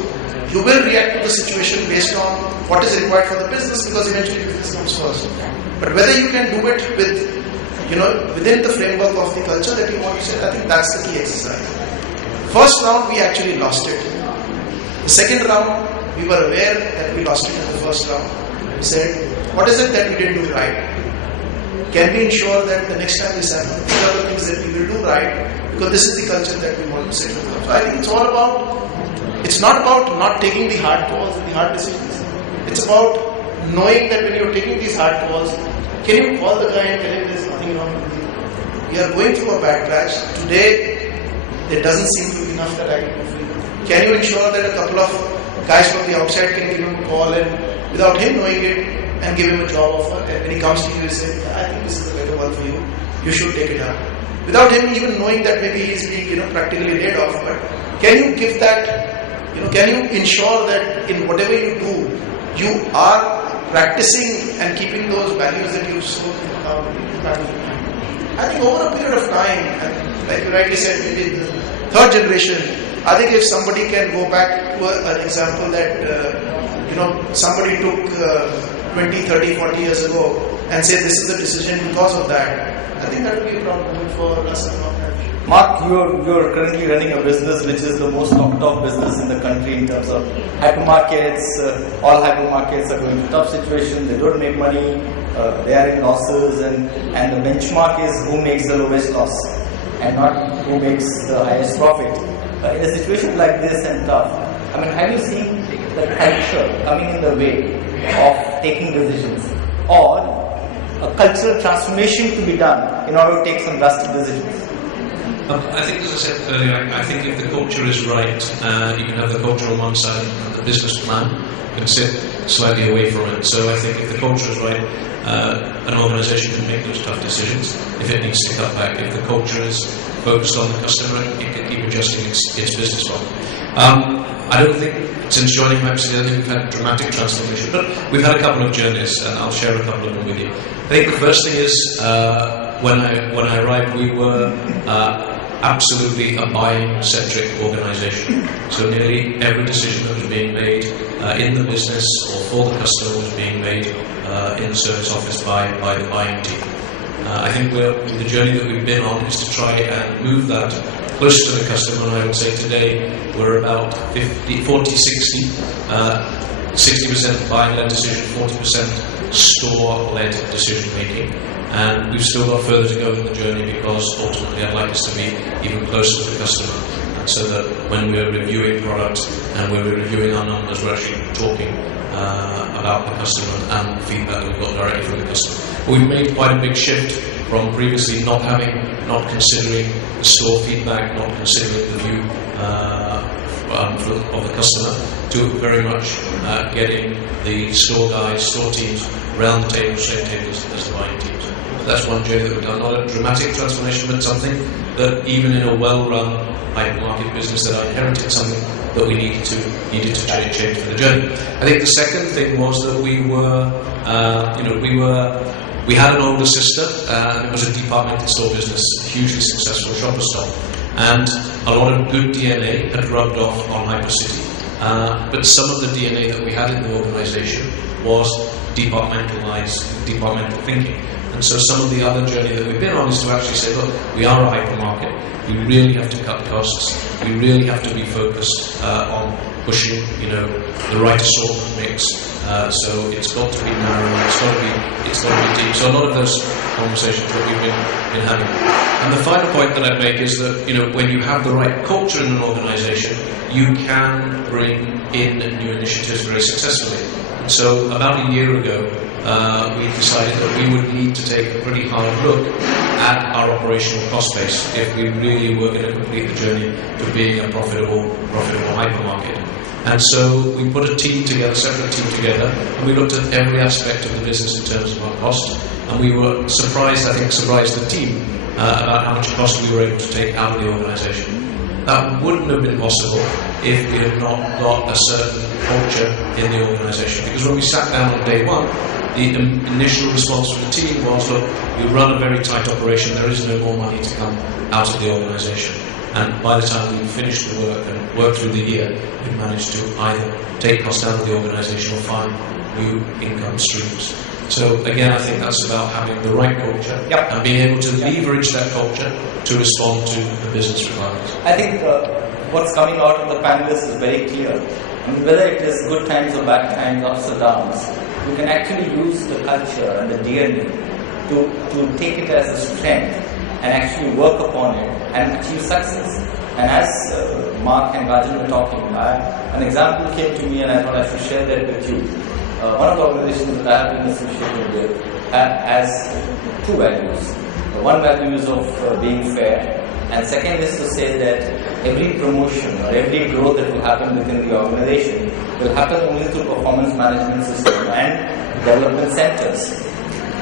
You will react to the situation based on what is required for the business because eventually business comes first. But whether you can do it with, within the framework of the culture that you want to set, I think that's the key exercise. First round, we actually lost it. The second round, we were aware that we lost it in the first round. We said, what is it that we didn't do right? Can we ensure that the next time this happens, these are the things that we will do right? Because this is the culture that we want to set. So I think it's all about, it's not about not taking the hard calls and the hard decisions. It's about knowing that when you're taking these hard calls, can you call the guy and tell him there's nothing wrong with you? We are going through a bad patch. Today, there doesn't seem to be enough that I can do for you. Can you ensure that a couple of guys from the outside can give him a call and without him knowing it and give him a job offer and when he comes to you and say, I think this is a better one for you, you should take it up. Without him even knowing that maybe he's being practically laid off, but can you give that, can you ensure that in whatever you do, you are practicing and keeping those values that you so I think over a period of time, and like you rightly said, maybe the third generation, I think if somebody can go back to an example that, somebody took 20, 30, 40 years ago and say this is the decision because of that, I think that would be a problem for us and our country. Mark, you're currently running a business which is the most knocked off business in the country in terms of hypermarkets. All hypermarkets are going through tough situations, they don't make money, they are in losses, and the benchmark is who makes the lowest loss and not who makes the highest profit. In a situation like this and tough, have you seen the culture coming in the way of taking decisions or a cultural transformation to be done in order to take some drastic decisions? I think, as I said earlier, I think if the culture is right, you can have the culture on one side and the business plan can sit slightly away from it. So I think if the culture is right, an organisation can make those tough decisions. If it needs to cut back, if the culture is focused on the customer, it can keep adjusting its business model. I don't think since joining Pepsi, I think we've had dramatic transformation, but we've had a couple of journeys, and I'll share a couple of them with you. I think the first thing is when I arrived, we were absolutely a buying-centric organisation. So nearly every decision that was being made in the business or for the customer was being made in the service office by the buying team. I think the journey that we've been on is to try and move that closer to the customer, and I would say today we're about 40-60, 60% buying-led decision, 40% store-led decision making. And we've still got further to go in the journey because ultimately I'd like us to be even closer to the customer. And so that when we're reviewing products and when we're reviewing our numbers, we're actually talking about the customer and feedback that we've got directly from the customer. But we've made quite a big shift from previously not considering the store feedback, not considering the view of the customer, to very much getting the store guys, store teams around the table, same tables as the buying teams. That's one journey that we've done. Not a dramatic transformation, but something that even in a well-run hypermarket business that I inherited, something that we needed to change for the journey. I think the second thing was that we had an older sister, and it was a departmental store business, hugely successful shopper store, and a lot of good DNA had rubbed off on Hypercity. But some of the DNA that we had in the organisation was departmental thinking. And so some of the other journey that we've been on is to actually say, look, we are a hypermarket. We really have to cut costs. We really have to be focused on pushing, the right assortment mix. So it's got to be narrow. It's got to be deep. So a lot of those conversations that we've been having. And the final point that I'd make is that when you have the right culture in an organisation, you can bring in new initiatives very successfully. And so about a year ago, we decided that we would need to take a pretty hard look at our operational cost base if we really were going to complete the journey to being a profitable hypermarket. And so we put a separate team together, and we looked at every aspect of the business in terms of our cost, and we were surprised the team about how much cost we were able to take out of the organisation. That wouldn't have been possible if we had not got a certain culture in the organisation. Because when we sat down on day one, the initial response from the team was, look, we run a very tight operation, there is no more money to come out of the organisation. And by the time we finished the work and worked through the year, we managed to either take costs out of the organisation or find new income streams. So again, I think that's about having the right culture and being able to leverage that culture to respond to the business requirements. I think what's coming out of the panelists is very clear. I mean, whether it is good times or bad times, ups or downs, you can actually use the culture and the DNA to take it as a strength and actually work upon it and achieve success. And as Mark and Rajan were talking, an example came to me and I thought I should share that with you. One of the organizations that I have been associated with has two values. One value is of being fair, and second is to say that every promotion or every growth that will happen within the organization will happen only through performance management system and development centers.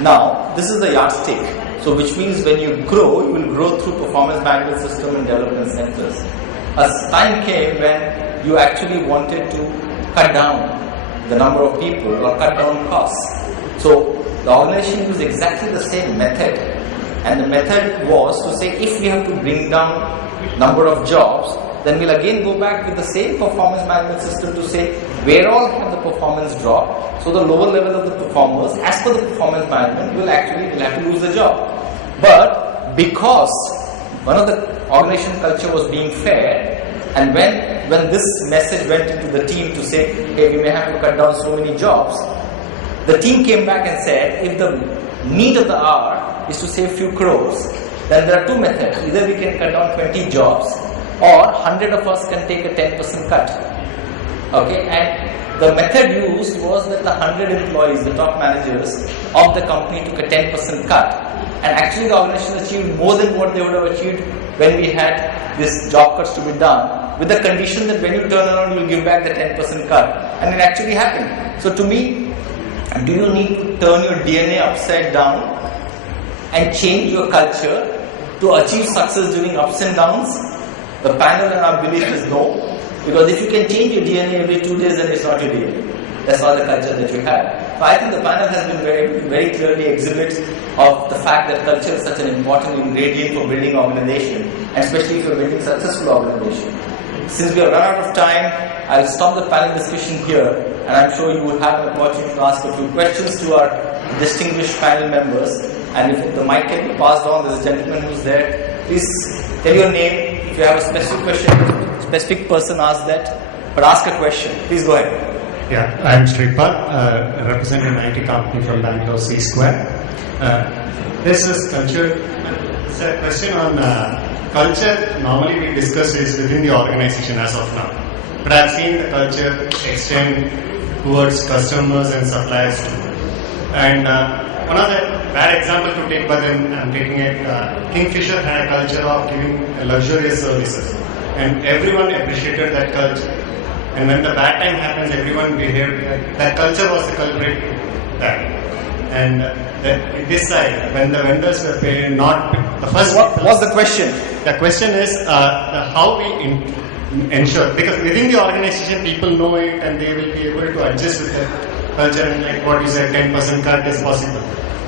Now, this is the yardstick. So which means when you grow, you will grow through performance management system and development centers. A time came when you actually wanted to cut down the number of people or cut down costs. So the organization used exactly the same method, and the method was to say if we have to bring down number of jobs, then we'll again go back with the same performance management system to say where all have the performance dropped. So the lower level of the performers, as per the performance management, will have to lose the job. But because one of the organization culture was being fair, and when this message went into the team to say, hey, we may have to cut down so many jobs, the team came back and said, if the need of the hour is to save few crores, then there are two methods. Either we can cut down 20 jobs, or 100 of us can take a 10% cut. Okay, and the method used was that the 100 employees, the top managers of the company, took a 10% cut, and actually the organization achieved more than what they would have achieved when we had this job cuts to be done, with the condition that when you turn around, you'll give back the 10% cut. And it actually happened. So to me, do you need to turn your DNA upside down and change your culture to achieve success during ups and downs? The panel and our belief is no. Because if you can change your DNA every 2 days, then it's not your DNA. That's not the culture that you have. So I think the panel has been very clearly exhibits of the fact that culture is such an important ingredient for building organization, and especially if you're building successful organization. Since we have run out of time, I'll stop the panel discussion here, and I'm sure you will have an opportunity to ask a few questions to our distinguished panel members. And if the mic can be passed on, there's a gentleman who's there. Please tell your name. If you have a specific question, specific person ask that, but ask a question. Please go ahead. Yeah, I'm Sripal, representing an IT company from Bangalore C Square. This is culture. It's a question on culture. Normally we discuss is within the organization as of now, but I've seen the culture extend towards customers and suppliers too. And one of the bad example to take, but then I'm taking it. Kingfisher had a culture of giving luxurious services, and everyone appreciated that culture. And when the bad time happens, everyone behaved. That culture was the culprit. That. And this side, when the vendors were paid, not the first. What's the question? The question is how we ensure, because within the organization, people know it and they will be able to adjust with the culture. And like what you said, 10% cut is possible.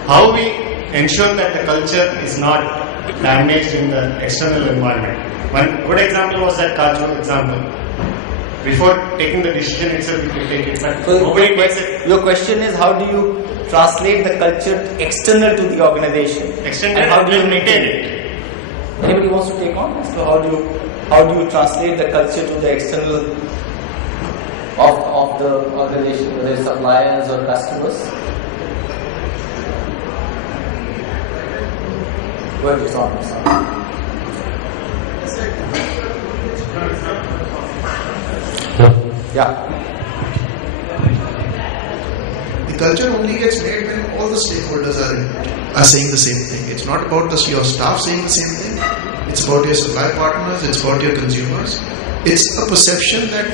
How we ensure that the culture is not damaged in the external environment. One good example was that Kaju example. Before taking the decision itself, you can take it. But So nobody takes it. your question is, how do you translate the culture external to the organization? Extended And how do you and maintain maintain it? Anybody wants to take on? So how do you translate the culture to the external of the organization, whether it's suppliers or customers? Well, it's on. Yeah. The culture only gets made when all the stakeholders are saying the same thing. It's not about your staff saying the same thing. It's about your supply partners. It's about your consumers. It's a perception that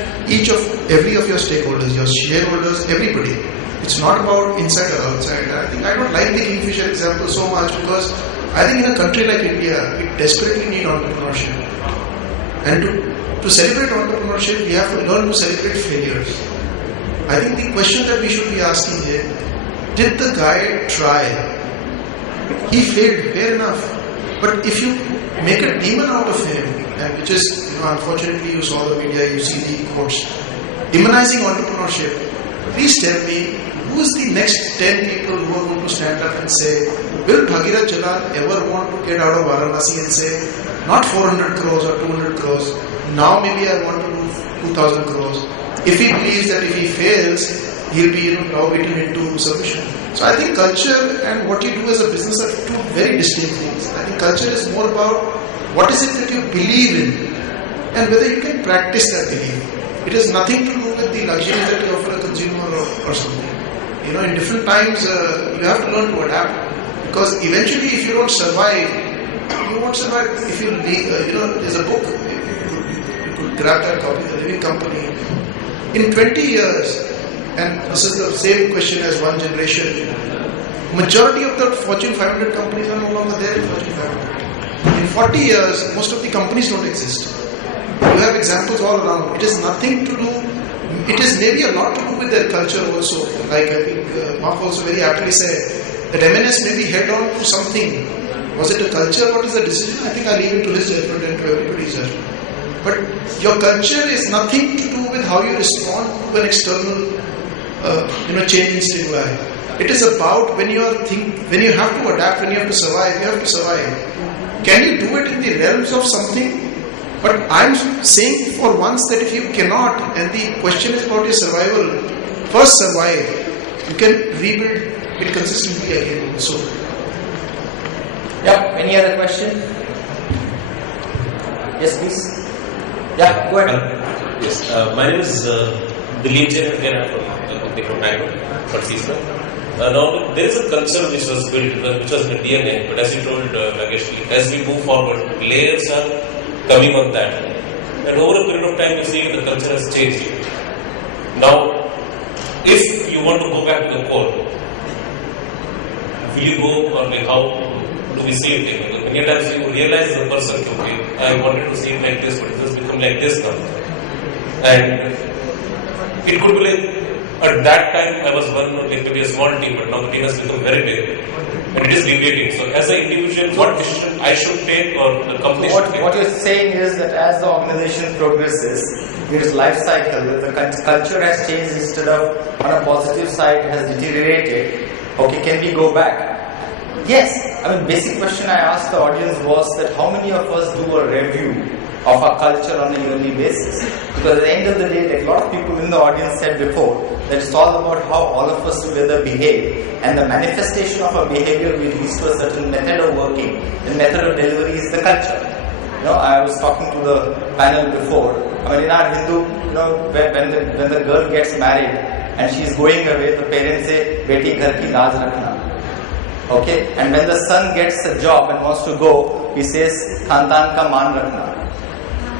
every of your stakeholders, your shareholders, everybody. It's not about inside or outside. I don't like the Kingfisher example so much because I think in a country like India, we desperately need entrepreneurship. And to celebrate entrepreneurship, we have to learn to celebrate failures. I think the question that we should be asking is, did the guy try? He failed, fair enough. But if you make a demon out of him, and which is, unfortunately you saw the media, you see the quotes, demonizing entrepreneurship, please tell me, who is the next 10 people who are going to stand up and say, will Bhagirath Jalal ever want to get out of Varanasi and say, not 400 crores or 200 crores, now maybe I want to do 2,000 crores. If he believes that if he fails, he'll be browbeaten into submission. So I think culture and what you do as a business are two very distinct things. I think culture is more about what is it that you believe in and whether you can practice that belief. It has nothing to do with the luxuries that you offer a consumer or something. In different times you have to learn to adapt, because eventually if you don't survive, you won't survive. If you there's a book, you could grab that copy, The Living Company. In 20 years, and this is the same question as one generation, majority of the Fortune 500 companies are no longer there in Fortune 500. In 40 years, most of the companies don't exist. You have examples all around. It is nothing to do, it is maybe a lot to do with their culture also. Like I think Mark also very aptly said, that M&S may be head on to something. Was it a culture? What is the decision? I think I leave it to his judgment and to everybody's judgment. But your culture is nothing to do with how you respond to an external change in stimuli. It is about when you have to adapt, when you have to survive, you have to survive. Can you do it in the realms of something? But I'm saying for once that if you cannot, and the question is about your survival, first survive. You can rebuild it consistently again also. Yeah, any other question? Yes, please. Yeah, go ahead. Yes, my name is Dilip Jain, and I'm from Bangalore, from C-Square. Now, there is a culture which was built, which was in the DNA, but as you told Nagesh, as we move forward, layers are coming on that. And over a period of time, you see the culture has changed. Now, if you want to go back to the core, will you go, or like how do we see it? Many times you realize the person, okay, I wanted to see it like this, but it has become like this now. And it could be like, at that time I was one, like maybe a small team, but now the team has become very big. And it is deviating. So as an individual, what decision I should take or the company should take? What you're saying is that as the organization progresses, its life cycle, the culture has changed instead of on a positive side has deteriorated. Okay, can we go back? Yes. I mean, basic question I asked the audience was that how many of us do a review of our culture on a yearly basis? Because at the end of the day, like a lot of people in the audience said before, that it's all about how all of us together behave, and the manifestation of our behavior will lead to a certain method of working. The method of delivery is the culture. You know, I was talking to the panel before. I mean, in our Hindu, you know, when the girl gets married and she's going away, the parents say, "Beti ghar ki laaj rakhna." Okay, and when the son gets a job and wants to go, he says, "Khandan ka maan rakhna."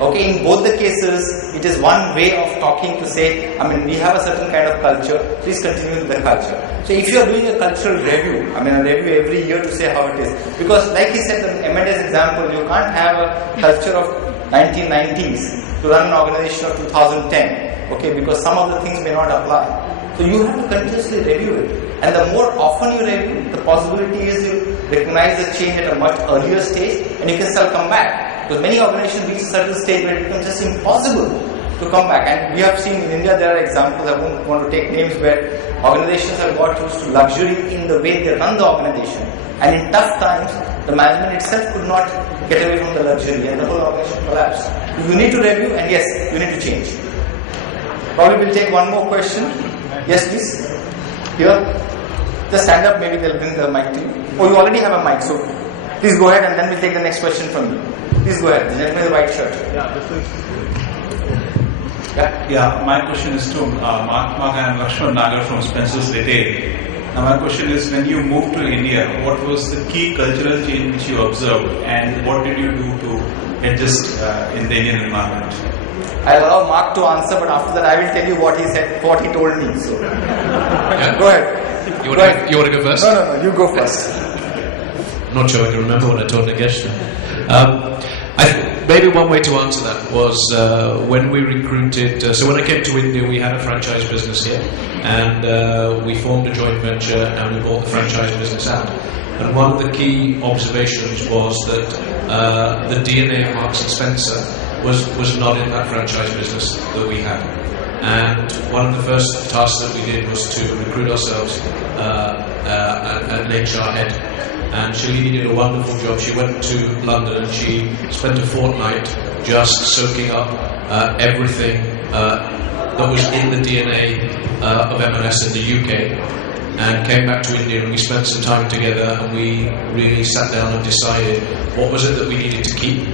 Okay, in both the cases, it is one way of talking to say, I mean, we have a certain kind of culture, please continue with the culture. So if you are doing a cultural review, I mean a review every year to say how it is, because like he said, the M&S example, you can't have a culture of 1990s to run an organization of 2010, okay, because some of the things may not apply. So you have to continuously review it. And the more often you review, the possibility is you recognize the change at a much earlier stage and you can still come back. Because many organizations reach a certain stage where it becomes just impossible to come back. And we have seen in India, there are examples, I won't want to take names, where organizations have got used to luxury in the way they run the organization. And in tough times, the management itself could not get away from the luxury and the whole organization collapsed. You need to review and yes, you need to change. Probably we'll take one more question. Yes, please. Here. Just stand up, maybe they'll bring the mic to you. Oh, you already have a mic, so please go ahead and then we'll take the next question from you. Please go ahead. The gentleman in the white shirt. Yeah, my question is to Mark and Lakshman Nagar from Spencer's Retail. Now my question is, when you moved to India, what was the key cultural change which you observed and what did you do to adjust in the Indian environment? I'll allow Mark to answer, but after that I will tell you what he said, what he told me. So, Yeah? Go ahead. You want to go first? No, you go first. I'm not sure I can remember what I told Nagesh. Maybe one way to answer that was when we recruited. So when I came to India, we had a franchise business here, and we formed a joint venture, and we bought the franchise business out. And one of the key observations was that the DNA of Marks and Spencer was not in that franchise business that we had. And one of the first tasks that we did was to recruit ourselves an HR head. And she really did a wonderful job. She went to London and she spent a fortnight just soaking up everything that was in the DNA of M&S in the UK, and came back to India, and we spent some time together and we really sat down and decided what was it that we needed to keep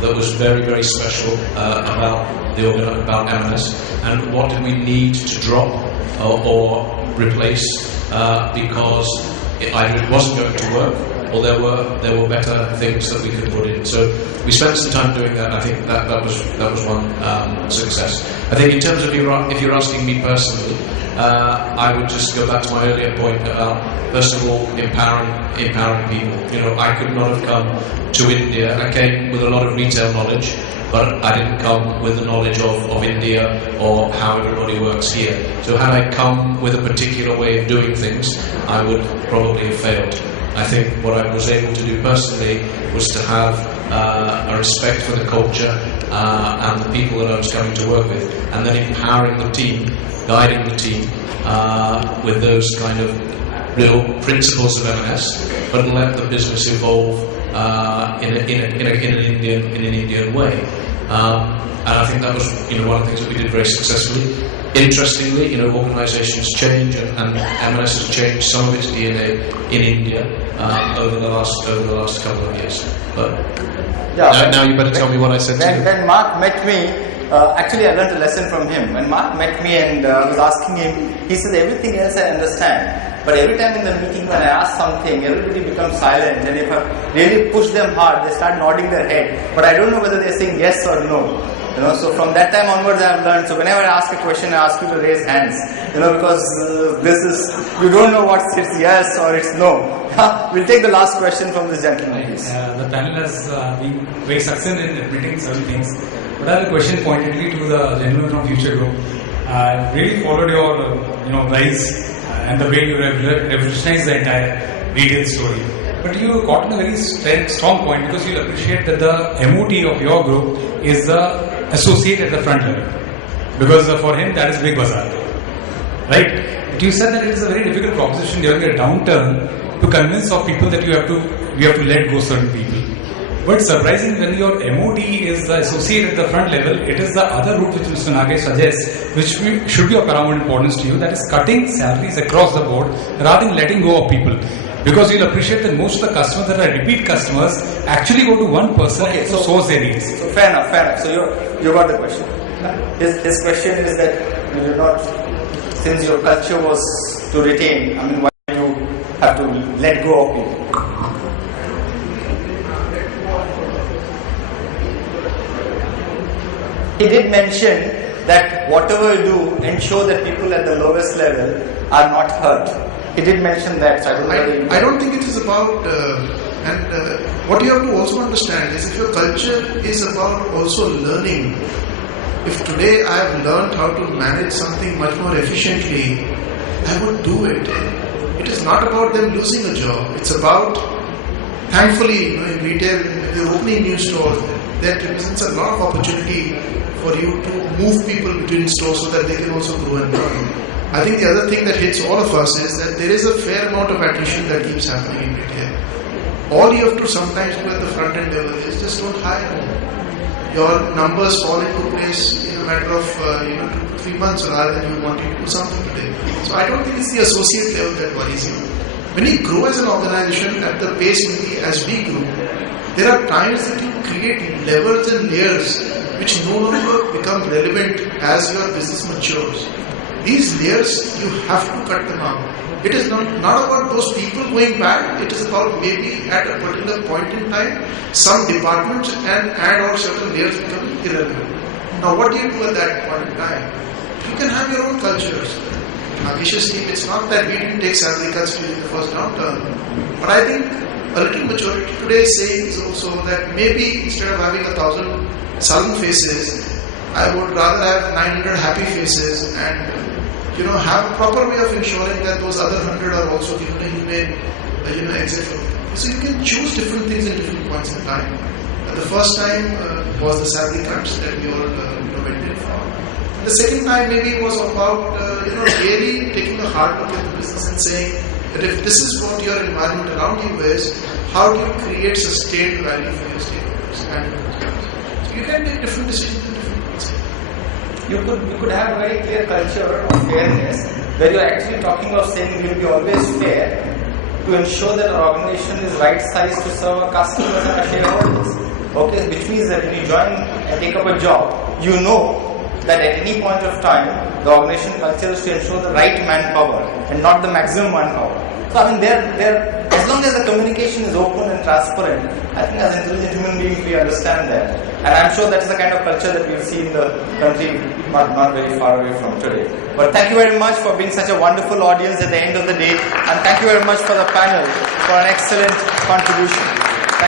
that was very, very special about M&S, and what did we need to drop or replace because either it wasn't going to work or there were better things that we could put in. So we spent some time doing that. I think that was one success. I think in terms of if you're asking me personally, I would just go back to my earlier point about, first of all, empowering people. You know, I could not have come to India. I came with a lot of retail knowledge, but I didn't come with the knowledge of India or how everybody works here. So had I come with a particular way of doing things, I would probably have failed. I think what I was able to do personally was to have a respect for the culture and the people that I was coming to work with, and then empowering the team, guiding the team with those kind of real principles of M&S, but let the business evolve in an Indian way. And I think that was one of the things that we did very successfully. Interestingly, organisations change, and M&S has changed some of its DNA in India over the last couple of years. But now you better tell me what I said to you. When Mark met me, actually I learned a lesson from him. When Mark met me and I was asking him, he said, everything else I understand, But every time in the meeting when I ask something, everybody becomes silent, and if I really push them hard, they start nodding their head. But I don't know whether they're saying yes or no. So from that time onwards I have learned. So whenever I ask a question, I ask you to raise hands. Because this is, you don't know what it's yes or it's no. We'll take the last question from this gentleman, please. The panel has been very successful in admitting certain things. But I have a question pointedly to the gentleman from Future Group. I really followed your rise and the way you revolutionized the entire retail story. But you got in a very strong point because you appreciate that the MOT of your group is the associate at the front level. Because for him that is Big Bazaar. Right? But you said that it is a very difficult proposition during a downturn to convince of people that you have to let go certain people. But surprising, when your MOD is the associate at the front level, it is the other route which Mr. Nagesh suggests, which should be of paramount importance to you, that is cutting salaries across the board rather than letting go of people. Because you'll appreciate that most of the customers that are repeat customers actually go to one person to source their needs. So fair enough. So you got the question. His question is that you do not, since your culture was to retain, why do you have to let go of people? He did mention that whatever you do, ensure that people at the lowest level are not hurt. He did mention that. So I don't think it is about, what you have to also understand is if your culture is about also learning. If today I have learned how to manage something much more efficiently, I would do it. It is not about them losing a job. It's about, thankfully, in retail, if you're opening new stores, that represents a lot of opportunity for you to move people between stores so that they can also grow and learn. I think the other thing that hits all of us is that there is a fair amount of attrition that keeps happening in retail. All you have to sometimes do at the front end level is just don't hire more. Your numbers fall into place in a matter of 2 to 3 months rather than you wanting to do something today. So I don't think it's the associate level that worries you. When you grow as an organization at the pace maybe as we grew, there are times that you create levels and layers which no longer become relevant as your business matures. These layers, you have to cut them out. It is not about those people going bad, it is about maybe at a particular point in time, some departments and or certain layers becoming irrelevant. Now what do you do at that point in time? You can have your own cultures. Nagesh's team, it's not that we didn't take salary cuts during the first downturn, but I think a little maturity today says also that maybe instead of having 1,000 sullen faces, I would rather have 900 happy faces and have a proper way of ensuring that those other 100 are also given a humane exit. So you can choose different things in different points in time. The first time was the salary cuts that we all went in for. The second time maybe was about really taking a hard look at the business and saying that if this is what your environment around you is, how do you create sustained value for your stakeholders? And so you can make different decisions in different points. You could have a very clear culture of fairness where you're actually talking of saying we will be always fair to ensure that our organization is right sized to serve our customers and our shareholders. Okay, which means that when you join and take up a job, you know that at any point of time the organization culture is to ensure the right manpower and not the maximum manpower. So as long as the communication is open and transparent, I think as intelligent human beings we understand that. And I'm sure that's the kind of culture that we'll see in the country not very far away from today. But thank you very much for being such a wonderful audience at the end of the day. And thank you very much for the panel for an excellent contribution.